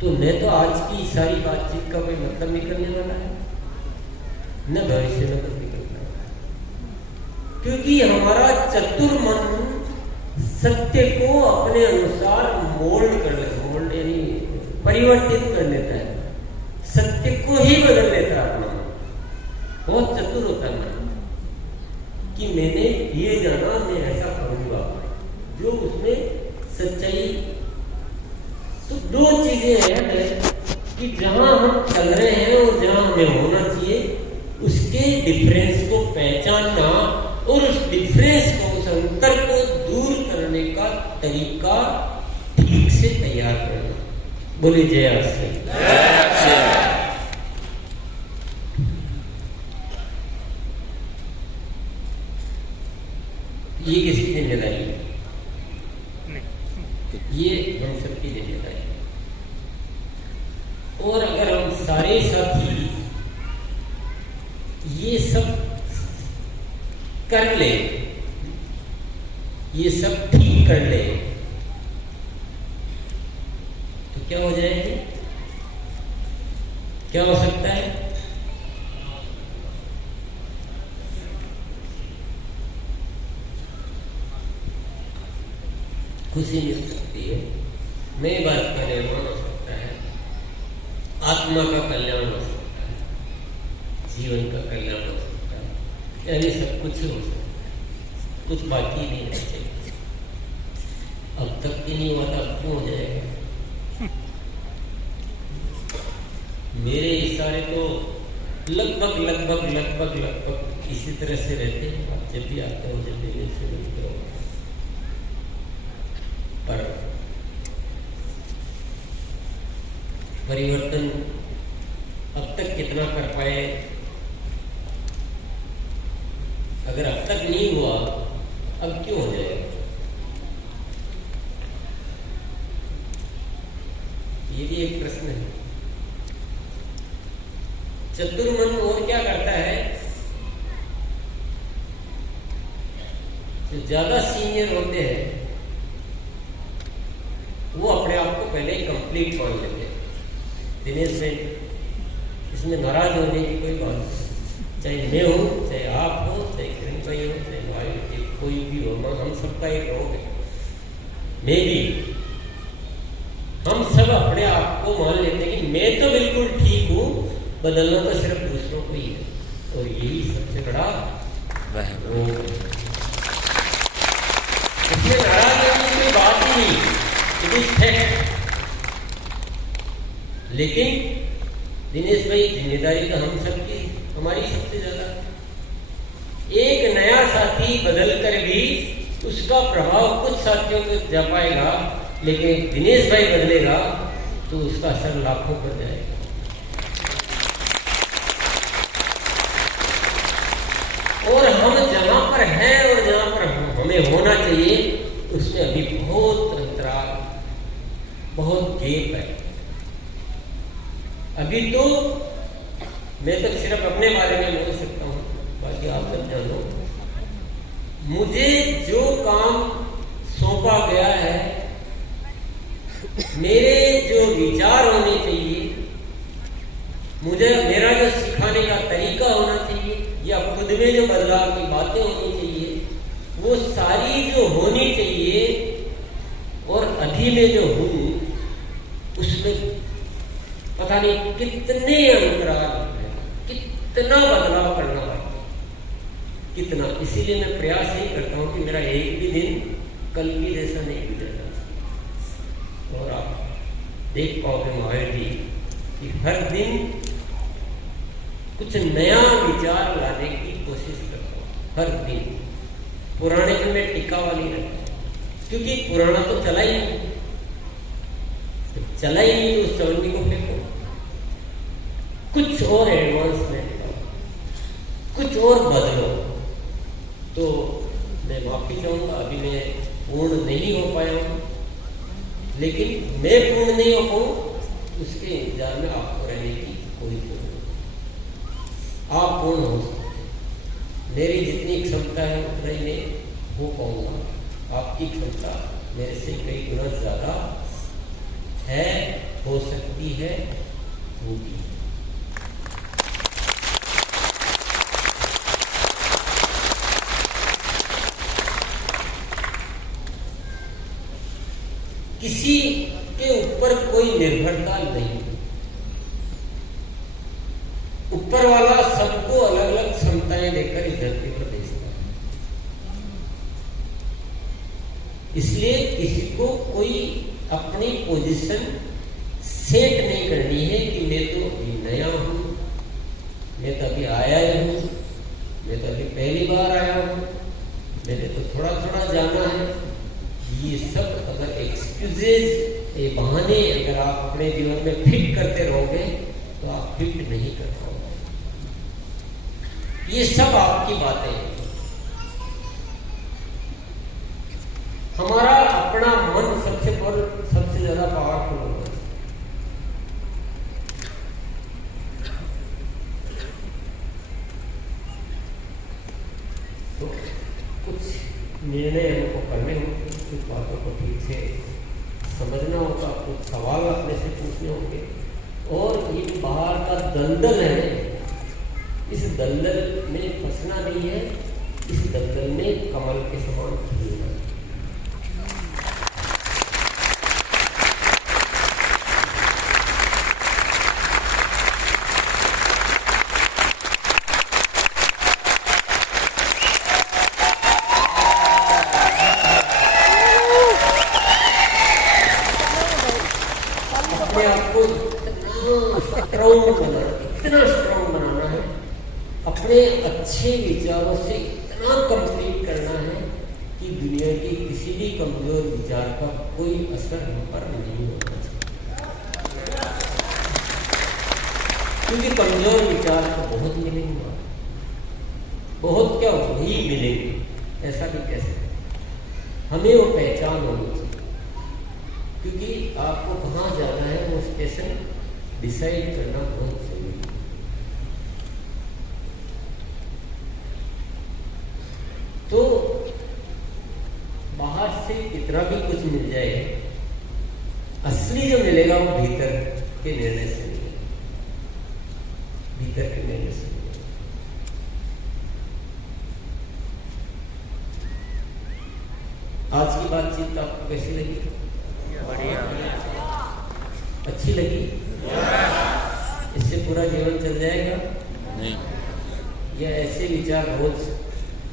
तो न तो आज की सारी बातचीत का कोई मतलब निकलने वाला है, न भविष्य में कुछ निकलने वाला है। क्योंकि हमारा चतुर मन सत्य को अपने अनुसार मोल्ड यानी परिवर्तित कर लेता है, सत्य को ही बदल लेता है अपना। बहुत चतुर होता है मन कि मैंने ये जाना, मैं ऐसा करूंगा, जो उसमें सच्चाई। तो दो चीजें हैं कि जहां हम चल रहे हैं और जहां हमें होना चाहिए उसके डिफरेंस को पहचानना और उस डिफरेंस को, उस अंतर को दूर करने का तरीका ठीक से तैयार करना। बोलिए जय आसिम। ये किसकी जिम्मेदारी है? ये हम सबकी जिम्मेदारी है। और अगर हम सारे साथी ये सब कर ले, ये सब ठीक कर ले, तो क्या हो जाएगी? क्या हो सकता है? खुशी मिल सकती है, नई बात का निर्माण हो सकता है, आत्मा का कल्याण हो सकता है, जीवन का कल्याण हो सकता है, यानी सब कुछ हो सकता है, कुछ बाकी नहीं रह जाएगा। अब तक की नहीं हुआ था, अब क्यों हो जाएगा? मेरे इशारे तो लगभग इसी तरह से रहते हैं। आप जब भी आते हो, जब भी मेरे से मिलते हो, पर परिवर्तन अब तक कितना कर पाए? अगर अब तक नहीं हुआ, अब क्यों हो जाएगा? ये भी एक प्रश्न है। चतुर मन और क्या करता है? जो ज्यादा सीनियर होते हैं वो अपने आप को पहले कंप्लीट मान लेंगे। दिनेश भाई, इसमें नाराज होने की कोई बात नहीं। चाहे मैं हूँ, चाहे आप हो, चाहे किरण भाई हो, चाहे भाई कोई भी हो, हम सबका एक रोग है। मैं भी, हम सब अपने आप को मान लेते हैं कि मैं तो बिल्कुल ठीक हूँ, बदलना तो सिर्फ दूसरों को ही है। और यही सबसे बड़ा रोग है। इसमें नाराज होने की कोई बात ही नहीं, इट इज फैक्ट। लेकिन दिनेश भाई, जिम्मेदारी तो हम सबकी, हमारी सबसे ज्यादा। एक नया साथी बदल कर भी उसका प्रभाव कुछ साथियों को जा पाएगा, लेकिन दिनेश भाई बदलेगा तो उसका असर लाखों पर जाएगा। और हम जहां पर हैं और जहां पर हमें होना चाहिए, उसमें अभी बहुत अंतराल, बहुत गैप है। अभी तो मैं तो सिर्फ अपने बारे में बोल सकता हूँ, बाकी आप सब जानो। मुझे जो काम सौंपा गया है, मेरे जो विचार होने चाहिए, मुझे मेरा जो सिखाने का तरीका होना चाहिए, या खुद में जो बदलाव की बातें होनी चाहिए, वो सारी जो होनी चाहिए, और अभी में जो हूं उसमें पता नहीं कितने अंतराल है, कितना बदलाव करना पड़ता है, कितना। इसीलिए मैं प्रयास यही करता हूं कि मेरा एक भी दिन कल की जैसा नहीं गुजरना। और आप देख पाओगे महावीर जी कि हर दिन कुछ नया विचार लाने की कोशिश करता हूँ, हर दिन। पुराने पे मैं टिका वाली रहता, क्योंकि पुराना तो चला ही नहीं, तो चला ही नहीं तो उस चवन्नी को फेंको, कुछ और एडवांसमेंट करो, कुछ और बदलो। तो मैं माफी चाहूंगा, अभी मैं पूर्ण नहीं हो पाया हूं, लेकिन मैं पूर्ण नहीं हो पाऊं उसके इंतजार में आपको रहने की कोई जरूरत नहीं। आप पूर्ण हो सकते, मेरी जितनी क्षमता है उतना ही मैं हो पाऊंगा। आपकी क्षमता मेरे से कई गुना ज्यादा है, हो सकती है, होगी। किसी के ऊपर कोई निर्भरता नहीं। ऊपर वाला सबको अलग अलग क्षमताएं देकर इस धरती पर भेजता है, इसलिए किसी को कोई अपनी पोजीशन सेट नहीं करनी है कि मैं तो अभी नया हूं, मैं तो अभी आया ही हूं, मैं तो अभी पहली बार आया हूं, मैंने तो थोड़ा थोड़ा जाना है। ये सब अगर एक्सक्यूजेज, ये बहाने अगर आप अपने जीवन में फिट करते रहोगे तो आप फिट नहीं कर पाओगे। ये सब आपकी बातें हैं। हमारा अपना मन सबसे ज्यादा पावरफुल होगा। तो कुछ निर्णय हमको करने होंगे, कुछ बातों को ठीक से समझना होगा, कुछ सवाल अपने से पूछने होंगे। और ये बाहर का दलदल है, इस दलदल में फंसना नहीं है, इस दलदल में कमल के समान खिलना है। इतना स्ट्रॉन्ग बनाना है, अपने अच्छे विचारों से इतना कंप्लीट करना है कि दुनिया के किसी भी कमजोर विचार का कोई असर हम पर नहीं होना चाहिए। क्योंकि कमजोर विचार तो बहुत मिलेंगे, बहुत क्या वही मिलेंगे, ऐसा भी कैसे। हमें वो पहचान होनी चाहिए, क्योंकि आपको कहाँ जाना है वो स्टेशन डिसाइड करना बहुत जरूरी है। तो बाहर से कितना भी कुछ मिल जाए, असली जो मिलेगा वो भीतर के निर्णय से मिलेगा, भीतर के निर्णय से मिलेगा। आज की बातचीत आपको कैसी लगी? बढ़िया। अच्छी लगी? इससे पूरा जीवन चल जाएगा? नहीं। या ऐसे विचार रोज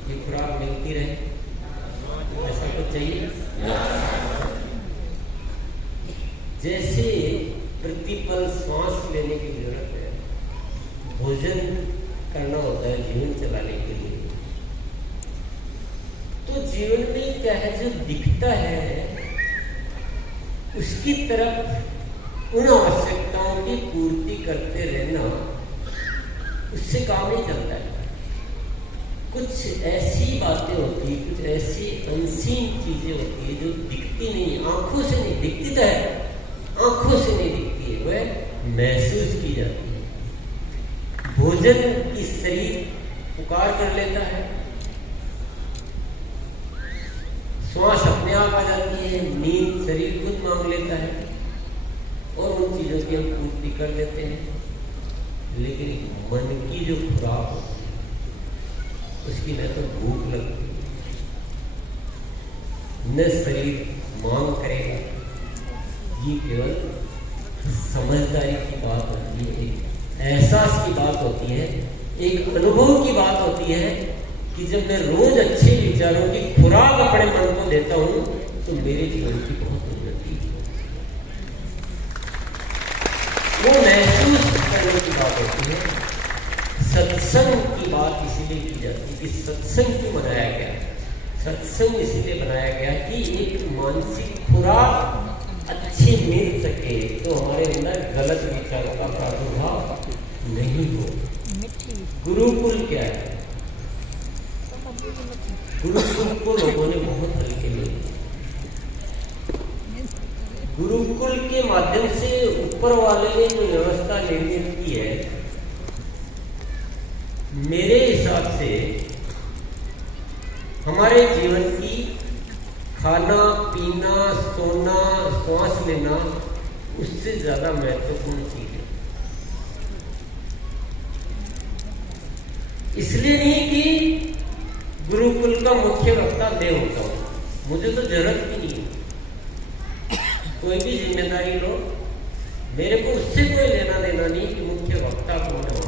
ये खुराक मिलती रहे, ऐसा कुछ चाहिए? जैसे प्रतिपल श्वास लेने की जरूरत है, भोजन करना होता है जीवन चलाने के लिए, तो जीवन में क्या है जो दिखता है उसकी तरफ उन आवश्यकताओं की पूर्ति करते रहना, उससे काम नहीं चलता है। कुछ ऐसी बातें होती है, कुछ ऐसी अनसीन चीजें होती है जो दिखती नहीं, आंखों से नहीं दिखती, तो है आंखों से नहीं दिखती है, वह महसूस की जाती है। भोजन की शरीर पुकार कर लेता है, श्वास अपने आप आ जाती है, नींद शरीर खुद मांग लेता है और उन चीजों की हम पूर्ति कर देते हैं। लेकिन मन की जो खुराक होती है उसकी न तो भूख लगती है, न शरीर मांग करेगा। ये केवल समझदारी की बात होती है, एक एहसास की बात होती है, एक अनुभव की बात होती है कि जब मैं रोज अच्छे विचारों की खुराक अपने मन को देता हूं तो मेरे जीवन की बहुत उन्नति है। वो महसूस करने की बात होती है। सत्संग की बात इसीलिए की जाती है कि सत्संग क्यों बनाया गया? सत्संग इसीलिए बनाया गया कि एक मानसिक खुराक अच्छी मिल सके तो हमारे अंदर गलत विचारों का प्रादुर्भाव नहीं हो। गुरुकुल क्या है? गुरुकुल को लोगों ने बहुत हल्के में लिया। गुरुकुल के माध्यम से ऊपर वाले ने जो व्यवस्था निर्मित की है, मेरे हिसाब से हमारे जीवन की खाना पीना सोना श्वास लेना उससे ज्यादा महत्वपूर्ण चीज है। इसलिए नहीं कि गुरुकुल का मुख्य वक्ता मैं होता हूं, मुझे तो जरूरत भी नहीं है। कोई भी जिम्मेदारी लो, मेरे को उससे कोई लेना देना नहीं कि मुख्य वक्ता कौन हो।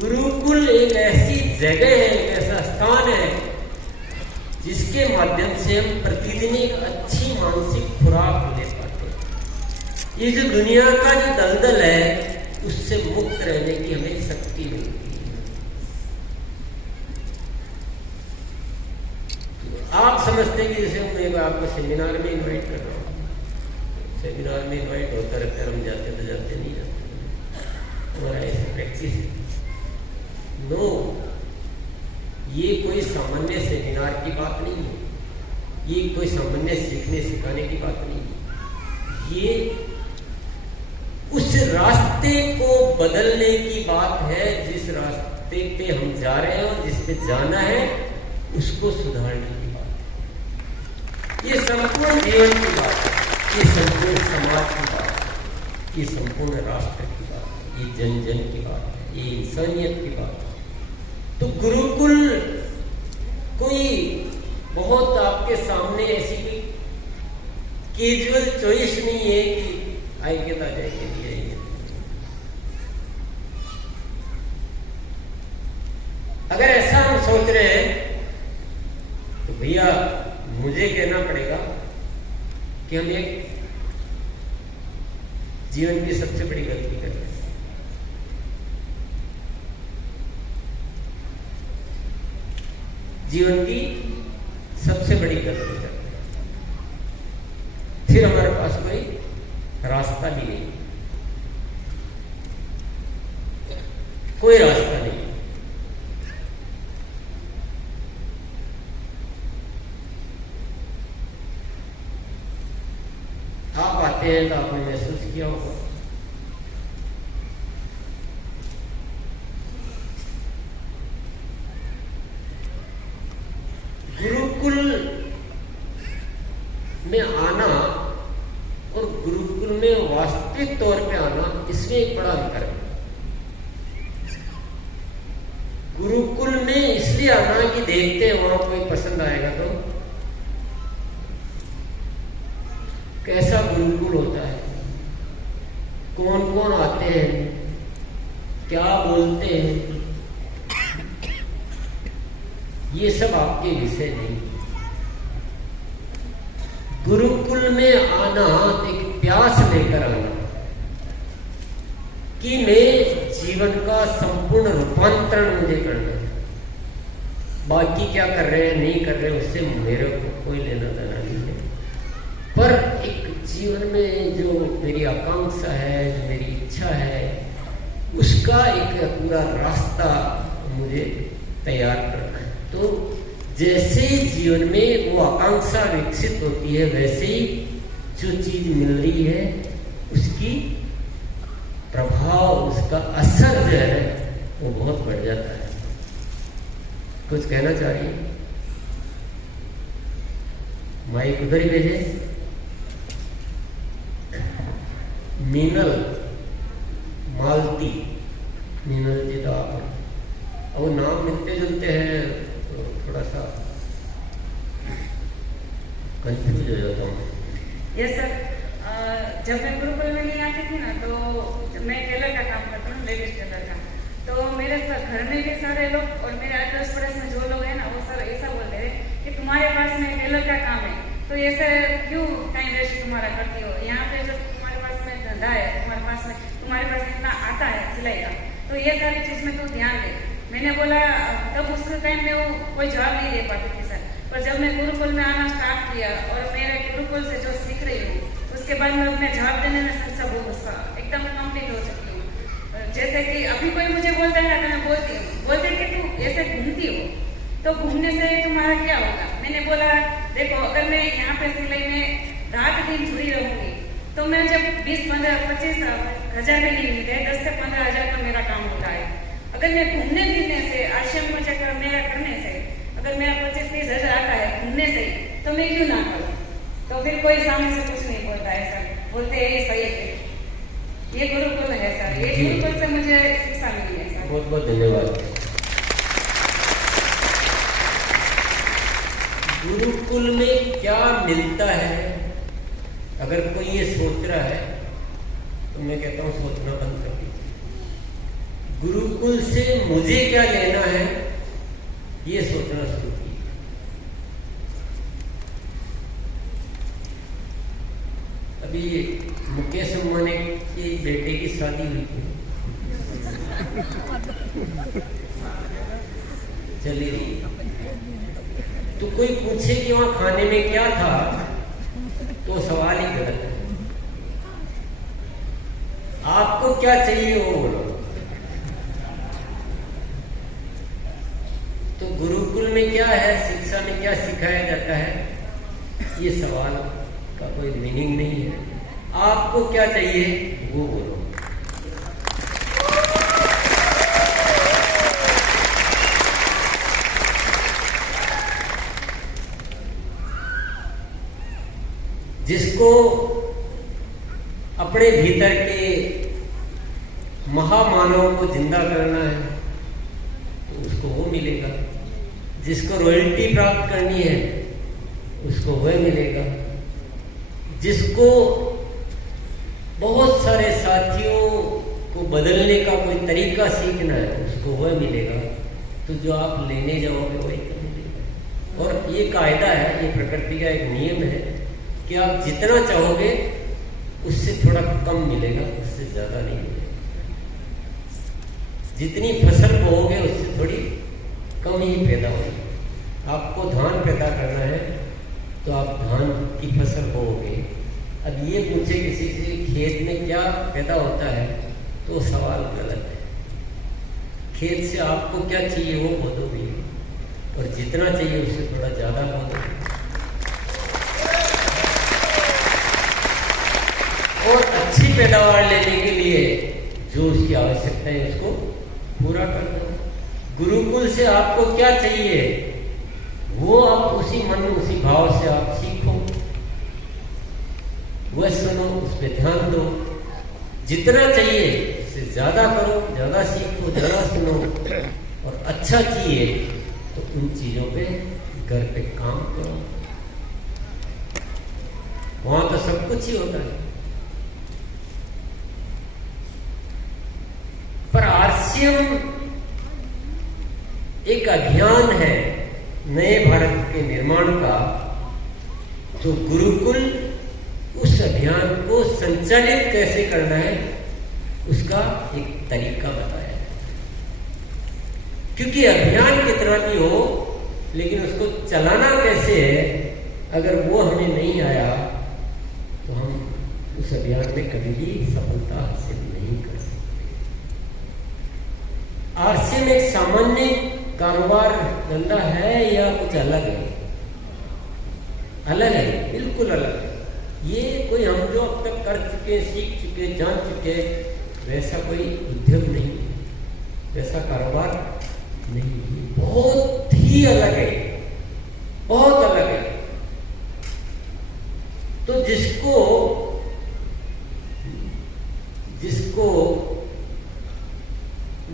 गुरुकुल एक ऐसी जगह है, एक ऐसा स्थान है जिसके माध्यम से हम प्रतिदिन एक अच्छी मानसिक खुराक ले पाते हैं। ये जो दुनिया का जो दलदल है उससे मुक्त रहने की हमें शक्ति मिलती है। आप समझते हैं कि जैसे मैं आपको सेमिनार में इनवाइट कर रहा हूँ, सेमिनार में इनवाइट होता रहता है, हम जाते तो जाते नहीं जाते, हमारा ऐसी प्रैक्टिस है। नो, ये कोई सामान्य सेमिनार की बात नहीं है, ये कोई सामान्य सीखने सिखाने की बात नहीं है, ये उस रास्ते को बदलने की बात है जिस रास्ते पे हम जा रहे हैं और जिस पे जाना है उसको सुधारने की बात है। ये संपूर्ण जीवन की बात है, ये संपूर्ण समाज की बात है, ये संपूर्ण राष्ट्र की बात है, ये जन जन की बात है, ये इंसानियत की बात है। तो गुरुकुल कोई बहुत आपके सामने ऐसी कोई कैजुअल चॉइस नहीं है कि आएंगे तो जाएंगे नहीं आएंगे। अगर ऐसा हम सोच रहे हैं तो भैया मुझे कहना पड़ेगा कि हम एक जीवन की सबसे बड़ी गलती कर रहे हैं। जीवन की सबसे बड़ी गलती कर रहे हैं। फिर हमारे पास कोई रास्ता भी नहीं, कोई रास्ता नहीं। आप आते हैं तो आपने महसूस किया होगा गुरुकुल में आना और गुरुकुल में वास्तविक तौर पे आना, इसमें एक बड़ा अंतर है। गुरुकुल में इसलिए आना कि देखते हैं वहां कोई पसंद आएगा तो कैसा गुरुकुल होता है, कौन कौन आते हैं, क्या बोलते हैं, ये सब आपके विषय नहीं। गुरुकुल में आना एक प्यास लेकर आना कि मैं जीवन का संपूर्ण रूपांतरण मुझे करना है। बाकी क्या कर रहे हैं नहीं कर रहे हैं उससे मेरे को कोई लेना देना नहीं है, पर एक जीवन में जो मेरी आकांक्षा है, जो मेरी इच्छा है, उसका एक पूरा रास्ता मुझे तैयार करना है। तो जैसे ही जीवन में वो आकांक्षा विकसित होती है, वैसे ही जो चीज मिल रही है उसकी प्रभाव, उसका असर जो है वो बहुत बढ़ जाता है। कुछ कहना चाह रही है? माइक उधर ही भेजे। मीनल मालती, मीनल जी तो आप और नाम मिलते जुलते हैं तो थोड़ा सा कंफ्यूज हो जाता हूँ। यस सर, जब मैं गुरुकुल में नहीं आती थी ना, तो मैं टेलर का काम करती हूँ, लेडीज टेलर का। तो मेरे घर में भी सारे लोग और मेरे आस पड़ोस में जो लोग हैं ना, वो सर ऐसा बोलते हैं कि तुम्हारे पास में टेलर का काम है तो ऐसे क्यों टाइम वेस्ट तुम्हारा करती हो, यहाँ पे जब तुम्हारे पास में धंधा है, तुम्हारे पास इतना आता है सिलाई का, तो ये सारी चीज में तो ध्यान दे। मैंने बोला, तब उस टाइम में वो कोई जवाब नहीं दे पाती थी सर, पर जब मैं गुरुकुल में आना स्टार्ट किया और मेरे गुरुकुल से जो सीख रही हूँ उसके बाद में मैं जवाब देने में सब एकदम कंप्लीट हो चुकी हूँ। जैसे कि अभी कोई मुझे बोलता है तो मैं बोलती कि तू ऐसे घूमती हो तो घूमने से तुम्हारा क्या होगा। मैंने बोला, देखो अगर मैं यहाँ पे सिलाई में रात दिन जुड़ी रहूंगी तो मैं जब 20, 15, 25 हजार में नहीं मिलते, 10 से 15 हजार का मेरा काम होता है। अगर मैं घूमने फिरने से, आश्रम में जाकर मेरा करने से अगर मेरा 25-30 हजार आता है घूमने से, तो मैं क्यों ना करूँ। तो फिर कोई सामने से कुछ नहीं बोलता है सर, बोलते हैं ये सही है, ये गुरुकुल है सर, ये गुरुकुल से मुझे शिक्षा मिली है सर। बहुत बहुत धन्यवाद। गुरुकुल में क्या मिलता है, अगर कोई ये सोच रहा है तो मैं कहता हूँ सोचना बंद कर दीजिए। गुरुकुल से मुझे क्या लेना है ये सोचना शुरू कीजिए। अभी मुकेश अंबानी की बेटे की शादी हुई थी, चली रही, तो कोई पूछे कि वहां खाने में क्या था तो सवाल ही गलत है। आपको क्या चाहिए वो बोलो। तो गुरुकुल में क्या है, शिक्षा में क्या सिखाया जाता है, ये सवाल का कोई मीनिंग नहीं है। आपको क्या चाहिए वो बोलो। जिसको अपने भीतर के महामानव को जिंदा करना है तो उसको वो मिलेगा। जिसको रॉयल्टी प्राप्त करनी है उसको वह मिलेगा। जिसको बहुत सारे साथियों को बदलने का कोई तरीका सीखना है उसको वह मिलेगा। तो जो आप लेने जाओगे वही मिलेगा। और ये कायदा है, ये प्रकृति का एक नियम है कि आप जितना चाहोगे उससे थोड़ा कम मिलेगा, उससे ज्यादा नहीं मिलेगा। जितनी फसल बोओगे उससे थोड़ी कम ही पैदा होगी। आपको धान पैदा करना है तो आप धान की फसल बोओगे। अब ये पूछे किसी से खेत में क्या पैदा होता है तो सवाल गलत है। खेत से आपको क्या चाहिए वो बो दो भी, और जितना चाहिए उससे थोड़ा ज्यादा बो दो। और अच्छी पैदावार लेने के लिए जो उसकी आवश्यकता है उसको पूरा कर दो। गुरुकुल से आपको क्या चाहिए वो आप उसी मन, उसी भाव से आप सीखो, वह सुनो, उस पर ध्यान जितना चाहिए उससे ज्यादा करो, ज्यादा सीखो, ज्यादा सुनो और अच्छा चाहिए तो उन चीजों पे घर पे काम करो। वहां तो सब कुछ ही होता है। पर आरसीएम एक अभियान है नए भारत के निर्माण का, तो गुरुकुल उस अभियान को संचालित कैसे करना है उसका एक तरीका बताया है। क्योंकि अभियान कितना भी हो लेकिन उसको चलाना कैसे है, अगर वो हमें नहीं आया तो हम उस अभियान में कभी भी सफलता हासिल नहीं कर सकते। आरसीएम एक सामान्य कारोबार धंधा है या कुछ अलग है? अलग है, बिल्कुल अलग है। ये कोई हम जो अब तक कर चुके, सीख चुके, जान चुके, वैसा कोई उद्योग नहीं है, वैसा कारोबार नहीं है, बहुत ही अलग है, बहुत अलग है। तो जिसको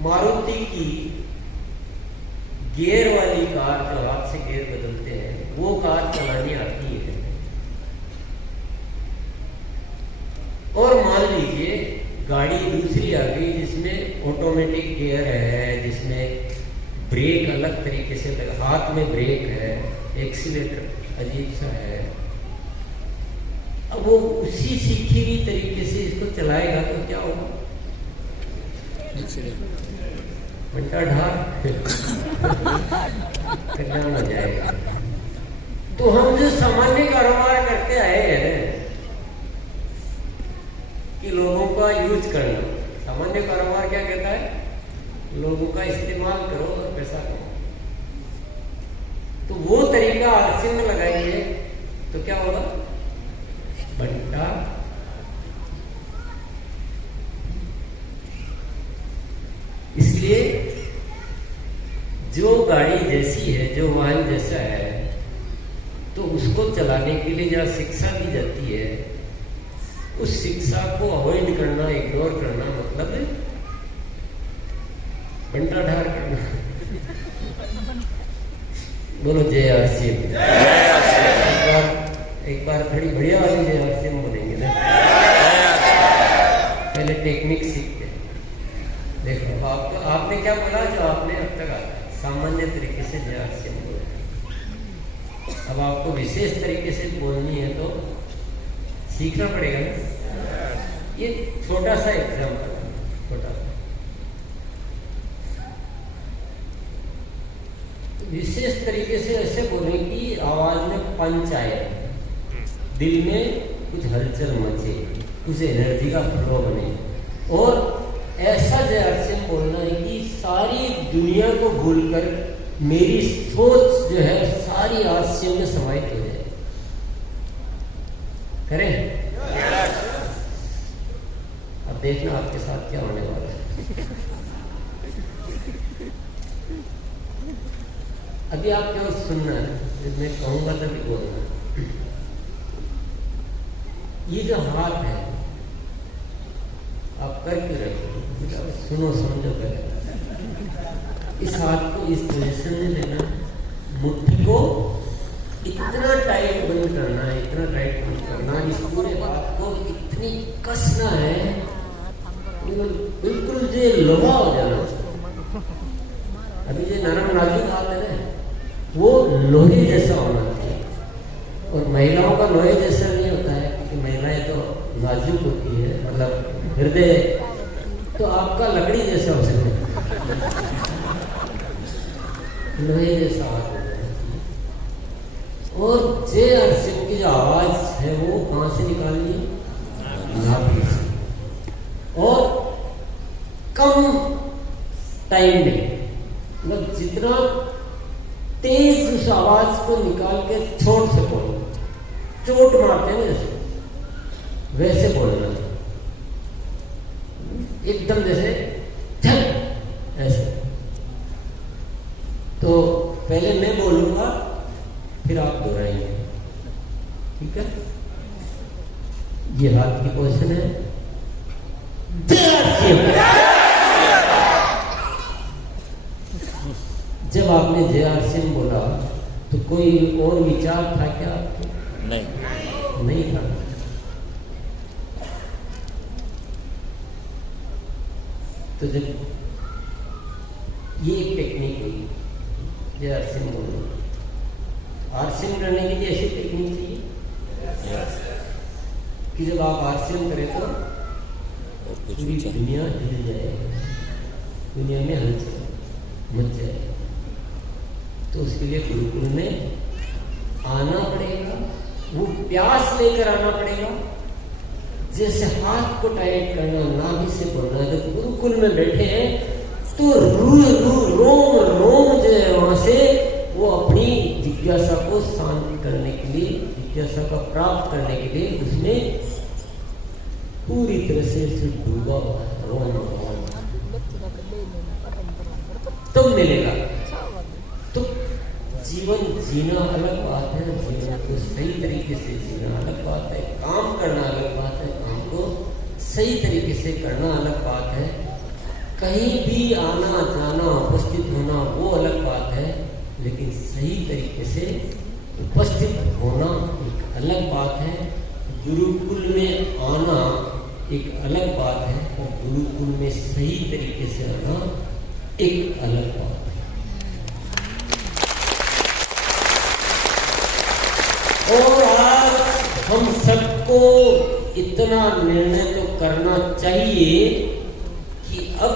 मारुति की गियर वाली कार, जो हाथ से गियर बदलते हैं, वो कार चलानी आती है, और मान लीजिए गाड़ी दूसरी आ गई जिसमें ऑटोमेटिक गियर है, जिसमें ब्रेक अलग तरीके से लगा, हाथ में ब्रेक है, एक्सीलेटर अजीब सा है। अब वो उसी सीखी हुई तरीके से इसको चलाएगा तो क्या होगा? घंटा ढार कल्याण हो जाएगा। तो हम जो सामान्य कारोबार करते आए हैं कि लोगों का यूज करना, सामान्य कारोबार क्या कहता है? लोगों का इस्तेमाल करो और पैसा कमाओ। तो वो तरीका आरसीएम में लगाएंगे तो क्या होगा? बंटा इसलिए जो गाड़ी जैसी है, जो वाहन जैसा है, तो उसको चलाने के लिए जहाँ शिक्षा दी जाती है, उस शिक्षा को अवॉइड करना, इग्नोर करना, मतलब बंटाढार करना। बोलो जय आरसीएम। एक बार थोड़ी बढ़िया वाली जय आरसीएम बोलेंगे ना, पहले टेक्निक सीखते हैं। देखो आपने क्या बोला, जो आपने अब तक सामान्य तरीके से जय आरसीएम बोला, अब आपको विशेष तरीके से बोलनी है तो सीखना पड़ेगा ना। ये छोटा सा एग्जाम्पल है, छोटा सा। विशेष तरीके से ऐसे बोले कि आवाज में पंच आए, दिल में कुछ हलचल मचे, कुछ एनर्जी का फ्लो बने, और ऐसा जय आरसीएम बोलना है कि सारी दुनिया को भूलकर मेरी सोच जो है सारी आरसीएम में समाहित हो जाए। करें? अब देखना आपके साथ क्या होने वाला है। अभी आप केवल सुनना है, मैं कहूंगा तभी बोलना। ये जो हाथ है आप कर क्यों रहे हो? सुनो, समझो पहले। इस हाथ को इस पोजीशन में लेना, मुट्ठी को इतना टाइट बंद करना है, इतना टाइट बंद करना, इस पूरे हाथ को इतनी कसना है बिल्कुल जो लोहा हो जाना। अभी जो नरम नाजुक हाथ है ना, वो लोहे जैसा होना चाहिए। और महिलाओं का लोहे जैसा नहीं होता है, क्योंकि महिलाएं तो नाजुक होती है, मतलब हृदय, तो आपका लकड़ी जैसा हो सकता है, लोहे जैसा हाथ हो जाना चाहिए। और जय आरसीएम की जो आवाज है वो कहां से निकालनी है? नाभि से। और कम टाइम में, मतलब जितना तेज उस आवाज को निकाल के छोड़ सको, चोट मारते हैं जैसे, वैसे बोलना, एकदम जैसे झट ऐसे। तो पहले मैं बोलूंगा, फिर आप दोहराएंगे, ठीक है? ये हाथ की पोजीशन है, जब आपने जय आरसीएम बोला तो कोई और विचार था क्या आपको? नहीं था। तो जब ये एक टेक्निक हुई जय आरसीएम बोलो, आरसीएम करने के लिए ऐसी टेक्निक चाहिए कि जब आप आरसीएम करें तो पूरी दुनिया हिल जाए, दुनिया में हलचल मच जाए। तो उसके लिए गुरुकुल में आना पड़ेगा, वो प्यास लेकर आना पड़ेगा। जैसे हाथ को टाइट करना, नाभि से बोलना। जब गुरुकुल में बैठे हैं तो रोम रोम जो है वहां से वो अपनी जिज्ञासा को शांत करने के लिए, जिज्ञासा का प्राप्त करने के लिए उसमें पूरी तरह से डूबा हुआ है। रोम तब मिलेगा। तो जीवन जीना अलग बात है, जीवन को सही तरीके से जीना अलग बात है, काम करना अलग बात है, काम को सही तरीके से करना अलग बात है, कहीं भी आना जाना उपस्थित होना वो अलग बात है, लेकिन सही तरीके से उपस्थित होना एक अलग बात है। गुरुकुल में आना एक अलग बात है और गुरुकुल में सही तरीके से आना एक अलग बात है। और आज हम सबको इतना निर्णय तो करना चाहिए कि अब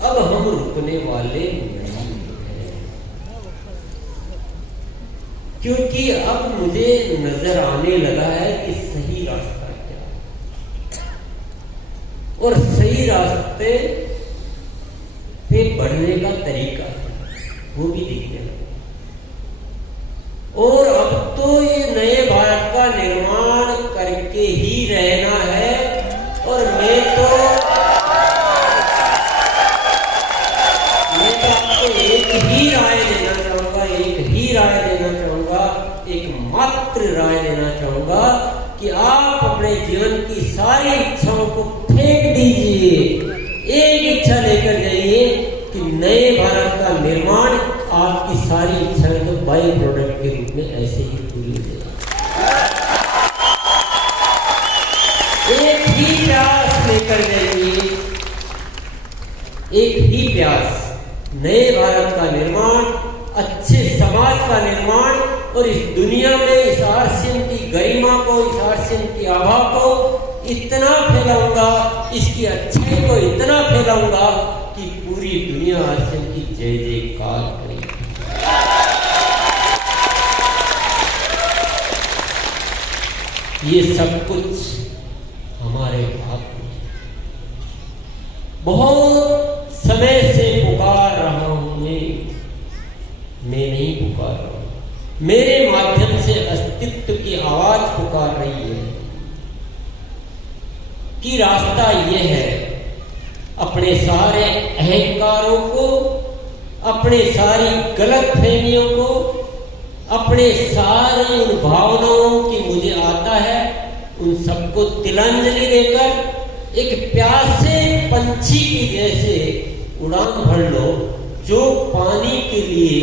हम रुकने वाले नहीं हैं, क्योंकि अब मुझे नजर आने लगा है कि सही रास्ता क्या है और सही रास्ते पे बढ़ने का तरीका वो भी दिखने लगा। और अब तो ये नए भारत का निर्माण करके ही रहना है। और मैं तो आपको एक ही राय देना चाहूंगा, एकमात्र राय देना चाहूंगा कि आप अपने जीवन की सारी इच्छाओं को फेंक दीजिए, एक इच्छा लेकर जाइए कि नए भारत का निर्माण, आपकी सारी इच्छाएं तो बाई प्रोडक्ट के रूप में ऐसे ही पूरी हो जाएगी। एक ही प्यास लेकर जाइए, एक ही प्यास, नए भारत का निर्माण, अच्छे समाज का निर्माण और इस दुनिया में इस आरसीएम की गरिमा को, इस आरसीएम की आभा को इतना फैलाऊंगा, इसकी अच्छाई को इतना फैलाऊंगा कि पूरी दुनिया आरसीएम की जय जयकार करेगी। ये सब कुछ हमारे हाथ में। बहुत समय से पुकार रहा हूं मैं नहीं पुकार रहा हूं, मेरे माध्यम से अस्तित्व की आवाज पुकार रही है कि रास्ता ये है, अपने सारे अहंकारों को, अपने सारी गलत फहमियों को, अपने सारी उन भावनाओं की मुझे आता है, उन सबको तिलांजलि देकर एक प्यासे पंछी की जैसे उड़ान भर लो, जो पानी के लिए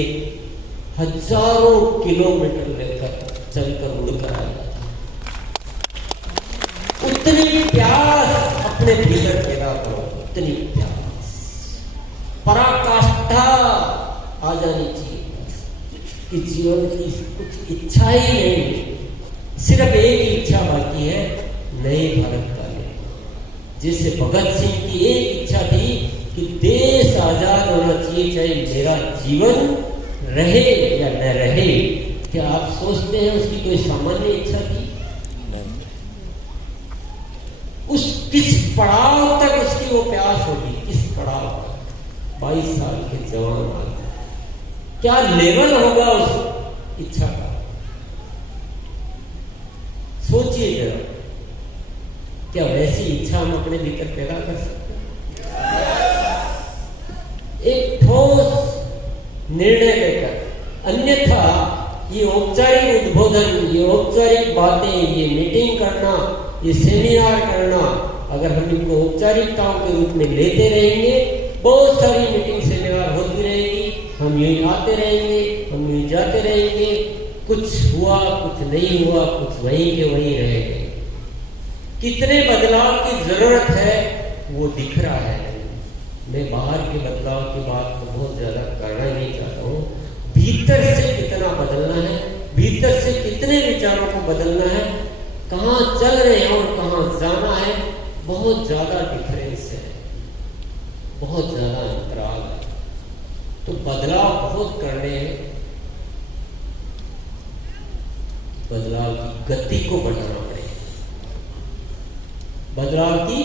हजारों किलोमीटर लेकर चलकर उड़कर आ जाता है। उतनी प्यास अपने भीतर पैदा करो, उतनी प्यास, पराकाष्ठा आ जानी चाहिए कि जीवन की कुछ इच्छा ही नहीं, सिर्फ एक ही इच्छा बाकी है, नए भारत का निर्माण। जैसे भगत सिंह की एक इच्छा थी कि देश आजाद होना चाहिए, चाहे मेरा जीवन रहे या न रहे। क्या आप सोचते हैं उसकी कोई सामान्य इच्छा थी? उस किस पड़ाव तक उसकी वो प्यास होगी, किस पड़ाव तक? 22 साल के जवान आदमी, क्या लेवल होगा उस इच्छा का? सोचिए जरा, क्या वैसी इच्छा हम अपने भीतर पैदा कर सकते हैं? एक ठोस निर्णय लेकर, अन्यथा ये औपचारिक उद्बोधन, ये औपचारिक बातें, ये मीटिंग करना, ये सेमिनार करना, अगर हम इनको औपचारिकताओं के रूप में लेते रहेंगे, बहुत सारी मीटिंग सेमिनार होती रहेगी, हम यूं आते रहेंगे, हम यूं जाते रहेंगे, कुछ हुआ कुछ नहीं हुआ, कुछ वहीं के वहीं रह गए। कितने बदलाव की जरूरत है वो दिख रहा है। मैं बाहर के बदलाव की बात को बहुत ज्यादा करना नहीं चाहता हूँ। भीतर से कितना बदलना है, भीतर से कितने विचारों को बदलना है, कहाँ चल रहे हैं और कहाँ जाना है, बहुत ज्यादा डिफरेंस है, बहुत ज्यादा अंतराल है। तो बदलाव बहुत करने हैं। बदलाव की गति को बढ़ाना पड़ेगा, बदलाव की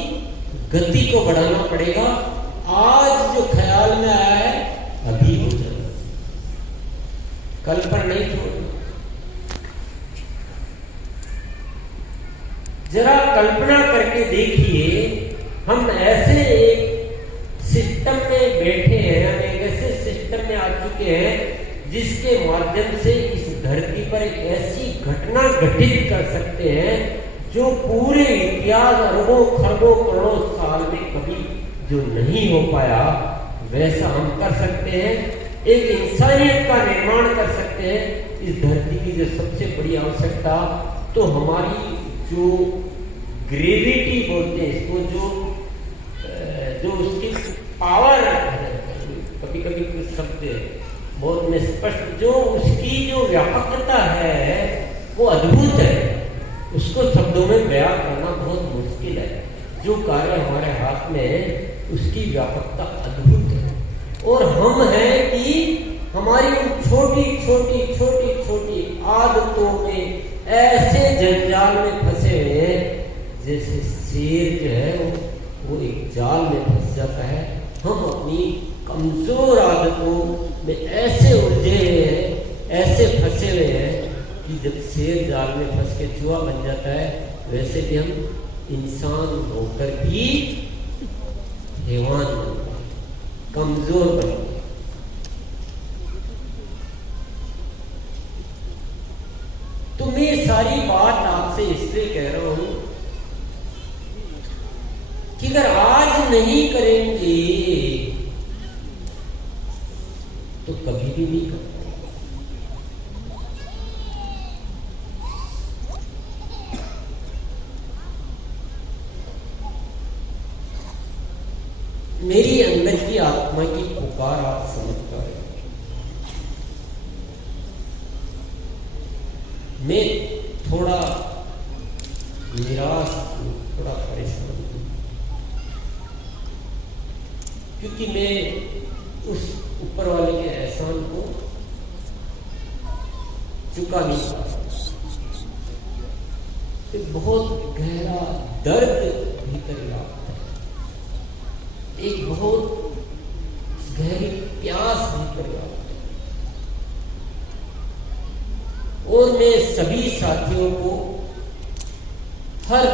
गति को बढ़ाना पड़ेगा। आज जो ख्याल में आया है अभी हो जाना, कल पर नहीं छोड़ना। जरा कल्पना करके देखिए, हम ऐसे एक सिस्टम में बैठे हैं, हम एक ऐसे सिस्टम में आ चुके हैं जिसके माध्यम से इस धरती पर एक ऐसी घटना घटित कर सकते हैं जो पूरे इतिहास अरबों खरबों करोड़ों साल में कभी जो नहीं हो पाया, वैसा हम कर सकते हैं। एक इंसानियत का निर्माण कर सकते हैं। इस धरती की जो सबसे बड़ी आवश्यकता, तो हमारी जो ग्रेविटी बोलते हैं इसको, जो उसकी पावर है, कभी कभी कुछ शब्द बहुत में स्पष्ट, जो उसकी जो व्यापकता है वो अद्भुत है। उसको शब्दों में बयां करना बहुत मुश्किल है। जो कार्य हमारे हाथ में है उसकी व्यापकता अद्भुत है। और हम हैं कि हमारी उन छोटी छोटी छोटी छोटी आदतों में ऐसे जंजाल में फंसे हुए हैं, जैसे शेर जो है वो एक जाल में फंस जाता है। हम अपनी कमजोर आदतों में ऐसे उलझे हैं, ऐसे फंसे हुए हैं कि जब शेर जाल में फंस के चूहा बन जाता है, वैसे भी हम इंसान होकर भी हैवान बन गए, कमजोर बन गए। तो मैं सारी बात आपसे इसलिए कह रहा हूं कि अगर आज नहीं करेंगे तो कभी भी नहीं कर पाएंगे। मेरी अंदर की आत्मा की पुकार आप समझ पा रहे हैं। मैं थोड़ा निराश हूं, थोड़ा परेशान हूं, क्योंकि मैं उस ऊपर वाले के एहसान को चुका नहीं पाता। एक बहुत गहरा दर्द भीतर आता है, एक बहुत गहरी प्यास भीतर आता है। और मैं सभी साथियों को हर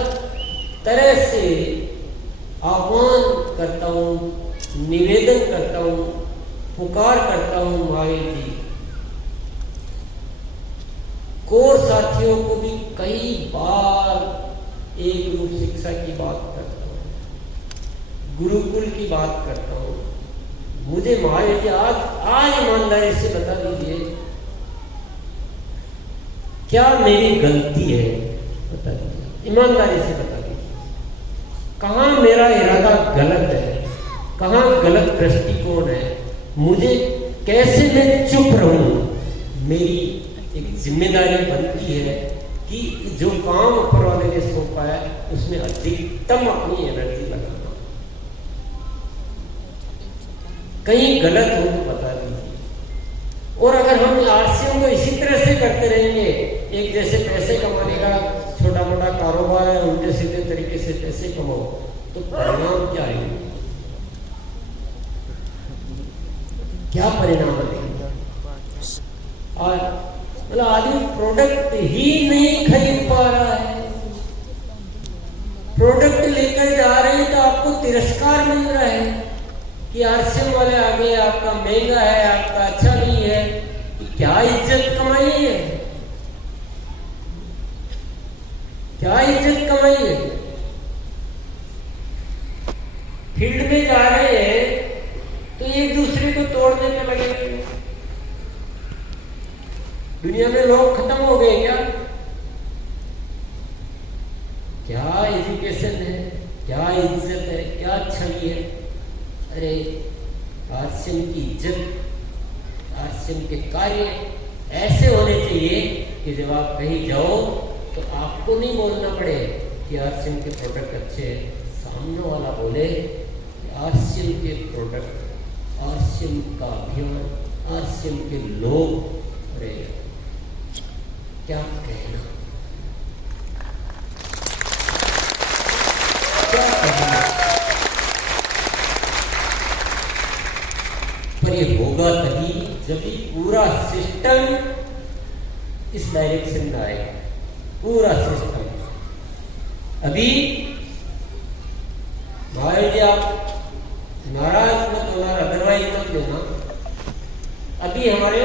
तरह से आह्वान करता हूं, निवेदन करता हूं, पुकार करता हूं, महावीर जी कोर साथियों को भी कई बार एक रूप शिक्षा की बात करता हूं, गुरुकुल की बात करता हूं। मुझे महावीर जी आज ईमानदारी से बता दीजिए, क्या मेरी गलती है? बता दीजिए, ईमानदारी से बता दीजिए, कहाँ मेरा इरादा गलत है, कहाँ गलत दृष्टिकोण है, मुझे कैसे मैं चुप रहूं। मेरी एक जिम्मेदारी बनती है कि जो काम ऊपर वाले ने सौंपा है उसमें अधिकतम अपनी एनर्जी लगाना। कहीं गलत हो तो बता दीजिए। और अगर हम आरसीएम को इसी तरह से करते रहेंगे, एक जैसे पैसे कमाने का छोटा मोटा कारोबार है, उल्टे सीधे तरीके से पैसे कमाओ, तो परिणाम क्या आएंगे? क्या परिणाम आएंगे? और मतलब आदमी प्रोडक्ट ही नहीं खरीद पा रहा है, प्रोडक्ट लेकर जा रहे हैं तो आपको तिरस्कार मिल रहा है कि आरसीएम वाले आगे आपका महंगा है, आपका अच्छा नहीं है। क्या इज्जत कमाई है? क्या इज्जत कमाई है? दुनिया में लोग खत्म हो गए क्या? क्या एजुकेशन है, क्या इज्जत है, क्या छवि है? अरे आश्रम की इज्जत, आश्रम के कार्य ऐसे होने चाहिए कि जब आप कहीं जाओ तो आपको नहीं बोलना पड़े कि आश्रम के प्रोडक्ट अच्छे हैं, सामने वाला बोले कि आश्रम के प्रोडक्ट, आश्रम का अभियान, आश्रम के लोग, अरे क्या कहना, क्या कहना। पर ये होगा तभी जब भी पूरा सिस्टम इस डायरेक्शन में आएगा, पूरा सिस्टम। अभी महाराज जी आप नाराज मत होना, अदरवाइज मत लेना। अभी हमारे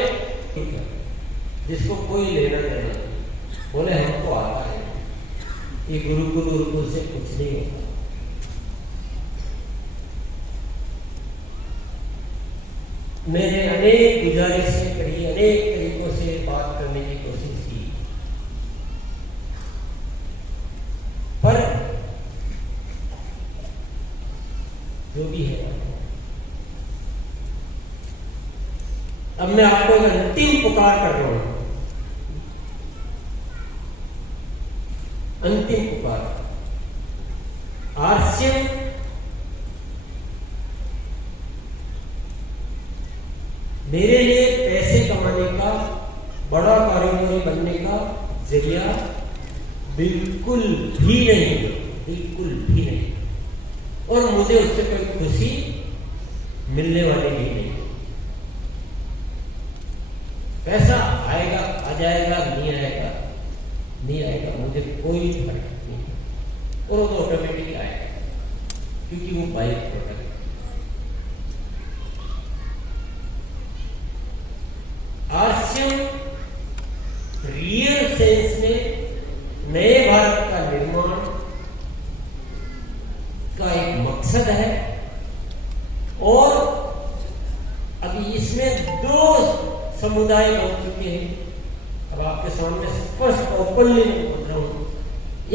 जिसको कोई लेना देना नहीं, बोले हमको आता है, ये गुरुकुल से कुछ नहीं होता। मैंने अनेक गुजारिशें करी, अनेक तरीकों से बात करने की कोशिश की, पर जो भी है, अब मैं आपको एक अंतिम पुकार कर रहा हूं, अंतिम पुकार। आश्रम मेरे लिए पैसे कमाने का, बड़ा कारोबारी बनने का जरिया बिल्कुल भी नहीं, बिल्कुल भी नहीं, और मुझे उससे कोई खुशी मिलने वाली भी नहीं। पैसा आएगा, आ जाएगा, नहीं आएगा, नहीं आएगा, मुझे कोई फर्क नहीं, और वो तो ऑटोमेटिक आएगा क्योंकि वो बाई प्रोडक्ट। आश्रम रियल सेंस में नए भारत का निर्माण का एक मकसद है, और अभी इसमें दो समुदाय बन चुके हैं। अब आपके सामने स्पष्ट ओपनली बोल रहा हूं।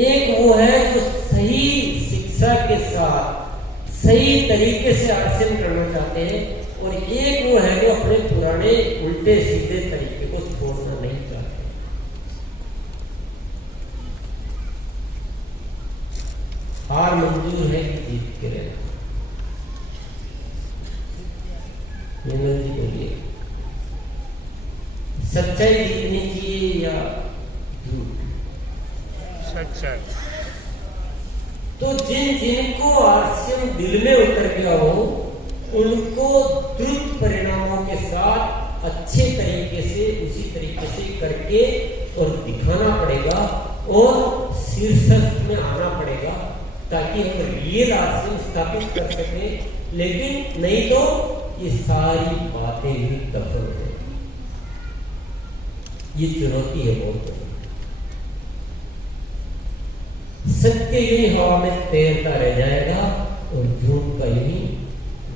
एक वो है जो सही शिक्षा के साथ सही तरीके से आश्रम करना चाहते हैं, और एक वो है जो अपने पुराने उल्टे सीधे तरीके को छोड़ना नहीं चाहते। हार मंजूर है कि जीत के रहना। निर्मल जी बोलिए, सच्चाई जीतनी चाहिए या झूठ? सच्चाई। तो जिनको आश्रम दिल में उतर गया हो, उनको द्रुत परिणामों के साथ अच्छे तरीके से, उसी तरीके से करके और दिखाना पड़ेगा, और शीर्षक में आना पड़ेगा, ताकि हम रियल आश्रम स्थापित कर सकें। लेकिन नहीं तो ये सारी बातें ही दफन है। ये चुनौती है बहुत। सत्य यही हवा में तैरता रह जाएगा, और झूठ का यही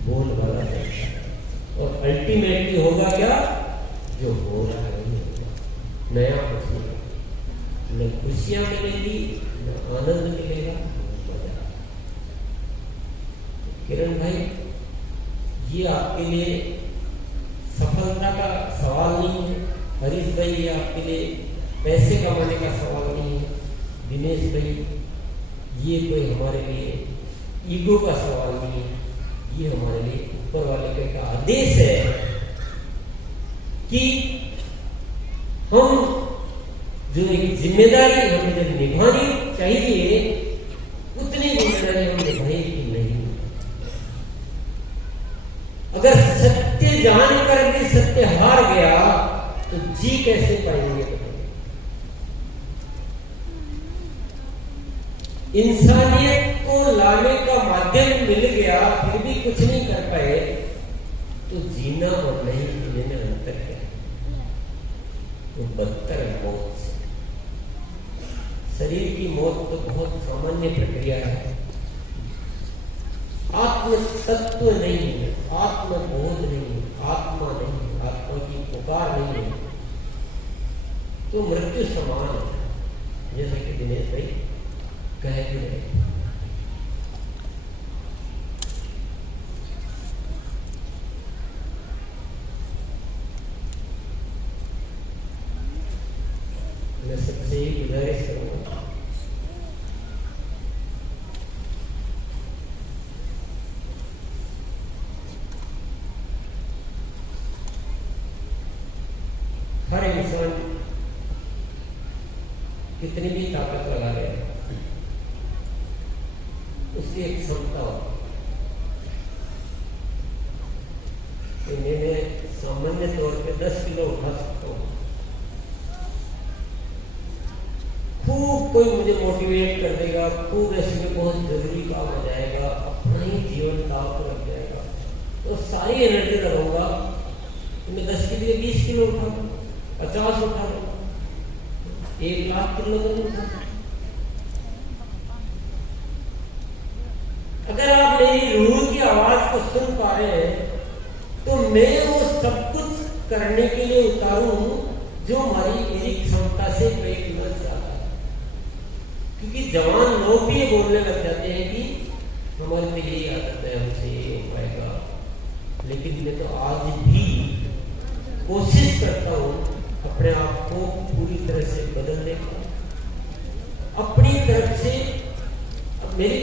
बोल वाला रहेगा, और अल्टीमेटली होगा क्या? जो हो रहा है वही होगा, नया कुछ नहीं। न खुशियां मिलेगी, न आनंद मिलेगा, मजा। किरण भाई, ये आपके लिए सफलता का सवाल नहीं है। हरीश भाई, ये आपके लिए पैसे कमाने का सवाल नहीं है। दिनेश भाई, ये कोई हमारे लिए ईगो का सवाल नहीं है। ये हमारे लिए ऊपर वाले का आदेश है कि हम जो एक जिम्मेदारी हमें जब निभानी चाहिए, उतनी जिम्मेदारी हम निभाएगी नहीं। अगर सत्य जानकर भी सत्य हार गया तो जी कैसे पाएंगे? इंसानियत को लाने का माध्यम मिल गया, फिर भी कुछ नहीं कर पाए, तो जीना और नहीं जीने में अंतर क्या है? वो बदतर है मौत से। शरीर की मौत तो बहुत सामान्य प्रक्रिया है। आत्म तत्व नहीं है, आत्मबोध नहीं है, आत्मा नहीं है, आत्मा की पुकार नहीं है। तो मृत्यु समान है, जैसे कि दिनेश भाई कह भी रहे। मैं सबसे ही गुजारिश करूंगा हर इंसान कितनी भी ताकत लगा रहे उसकी एक क्षमता हो। तो मैं सामान्य तौर पे 10 किलो उठा सकता हूँ। खूब कोई मुझे मोटिवेट कर देगा, खूब ऐसे में बहुत जरूरी काम हो जाएगा, अपना ही जीवन दाव पर लग जाएगा, तो सारी एनर्जी लगाऊंगा तो मैं 10 के लिए 20 किलो उठाऊंगा, 50 उठा लूंगा, 1 लाख किलो उठा। अगर आप मेरी रूह की आवाज को सुन पा रहे हैं तो मैं वो सब कुछ करने के लिए उतारूं जो मेरी क्षमता से कई गुना ज्यादा है। क्योंकि जवान लोग भी ये बोलने लग जाते हैं कि हमारे में यही आदत है, हमसे ये हो पाएगा, लेकिन मैं तो आज भी कोशिश करता हूं अपने आप को पूरी तरह से बदलने का, अपनी तरफ से। मेरी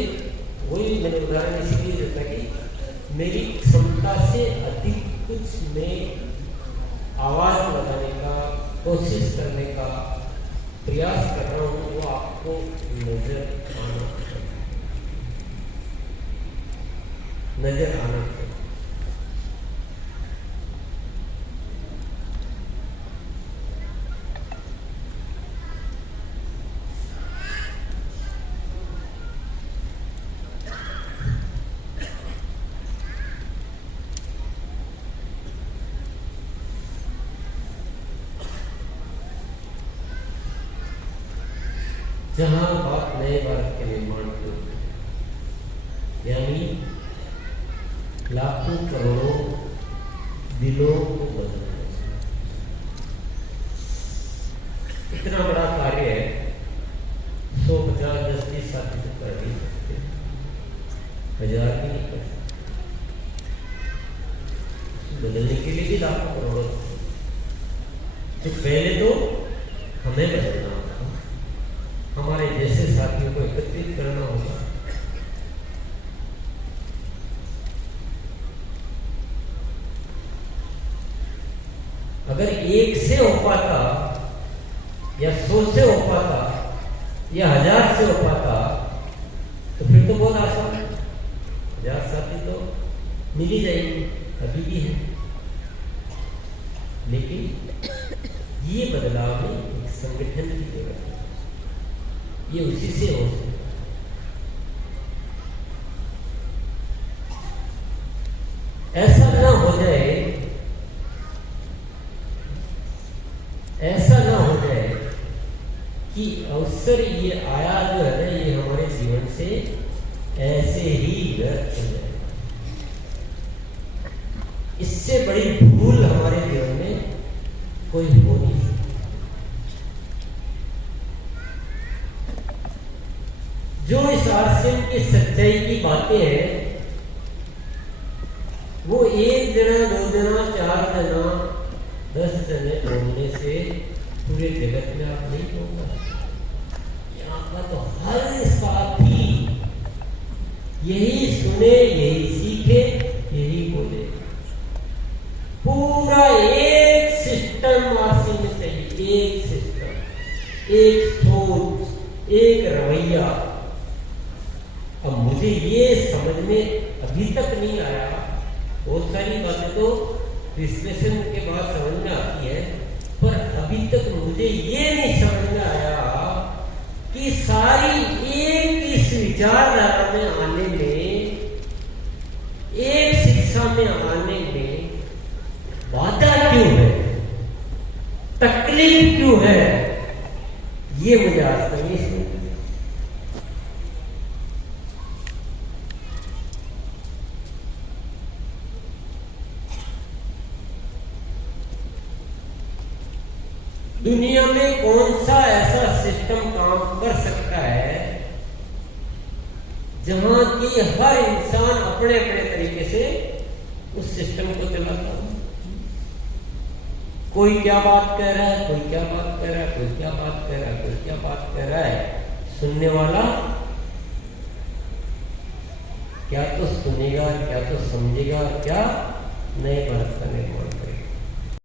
वही मैंने उदाहरण इसीलिए देता कि मेरी क्षमता से अधिक कुछ मैं आवाज लगाने का कोशिश करने का प्रयास कर रहा हूं, वो आपको नजर आना चाहिए। जहां बात नए भारत के निर्माण की, यानी लाखों करोड़ों दिलों को बदलना, इतना बड़ा कार्य है। 100, 50, 10, 20 साथी से कर नहीं सकते, 1000 भी नहीं कर सकते। बदलने के लिए भी लाखों करोड़ों, तो पहले तो हमें बदलना होगा, हमारे जैसे साथियों को एकत्रित करना होगा। अगर 1 से हो पाता या 100 से हो पाता या 1000 से हो पाता तो फिर तो बहुत आसान है। 1000 साथी तो मिल ही जाएंगे, अभी भी है। लेकिन ये बदलाव में एक संगठन की जरूरत है, ये उसी से हो सकता। ऐसा ना हो जाए, ऐसा ना हो जाए कि अवसर ये आया जो है ना, ये हमारे जीवन से ऐसे ही व्यर्थ हो जाए। इससे बड़ी भूल हमारे जीवन में कोई हो नहीं सकती। जो इस आश्रम की सच्चाई की बातें हैं वो 1 जना, 2 जना, 4 जना, 10 जने बोलने से पूरे जगत में आप नहीं होगा। यहाँ का तो हर साथी यही सुने, यही सीखे, यही बोले। पूरा एक सिस्टम आश्रम में चाहिए, एक सिस्टम, एक सोच, एक रवैया। अब मुझे ये समझ में अभी तक नहीं आया, बहुत सारी बातें तो विश्लेषण के बाद समझ में आती है, पर अभी तक मुझे ये नहीं समझ में आया कि सारी एक इस विचारधारा में आने में, एक शिक्षा में आने में बाधा क्यों है, तकलीफ क्यों है, ये मुझे आज तक नहीं समझ। दुनिया में कौन सा ऐसा सिस्टम काम कर सकता है जहां की हर इंसान अपने अपने तरीके से उस सिस्टम को चलाता हो। कोई क्या बात कह रहा है, कोई क्या बात कह रहा है, कोई क्या बात कह रहा है, कोई क्या बात कह रहा है, सुनने वाला क्या तो सुनेगा, क्या तो समझेगा, क्या नए भारत का निर्माण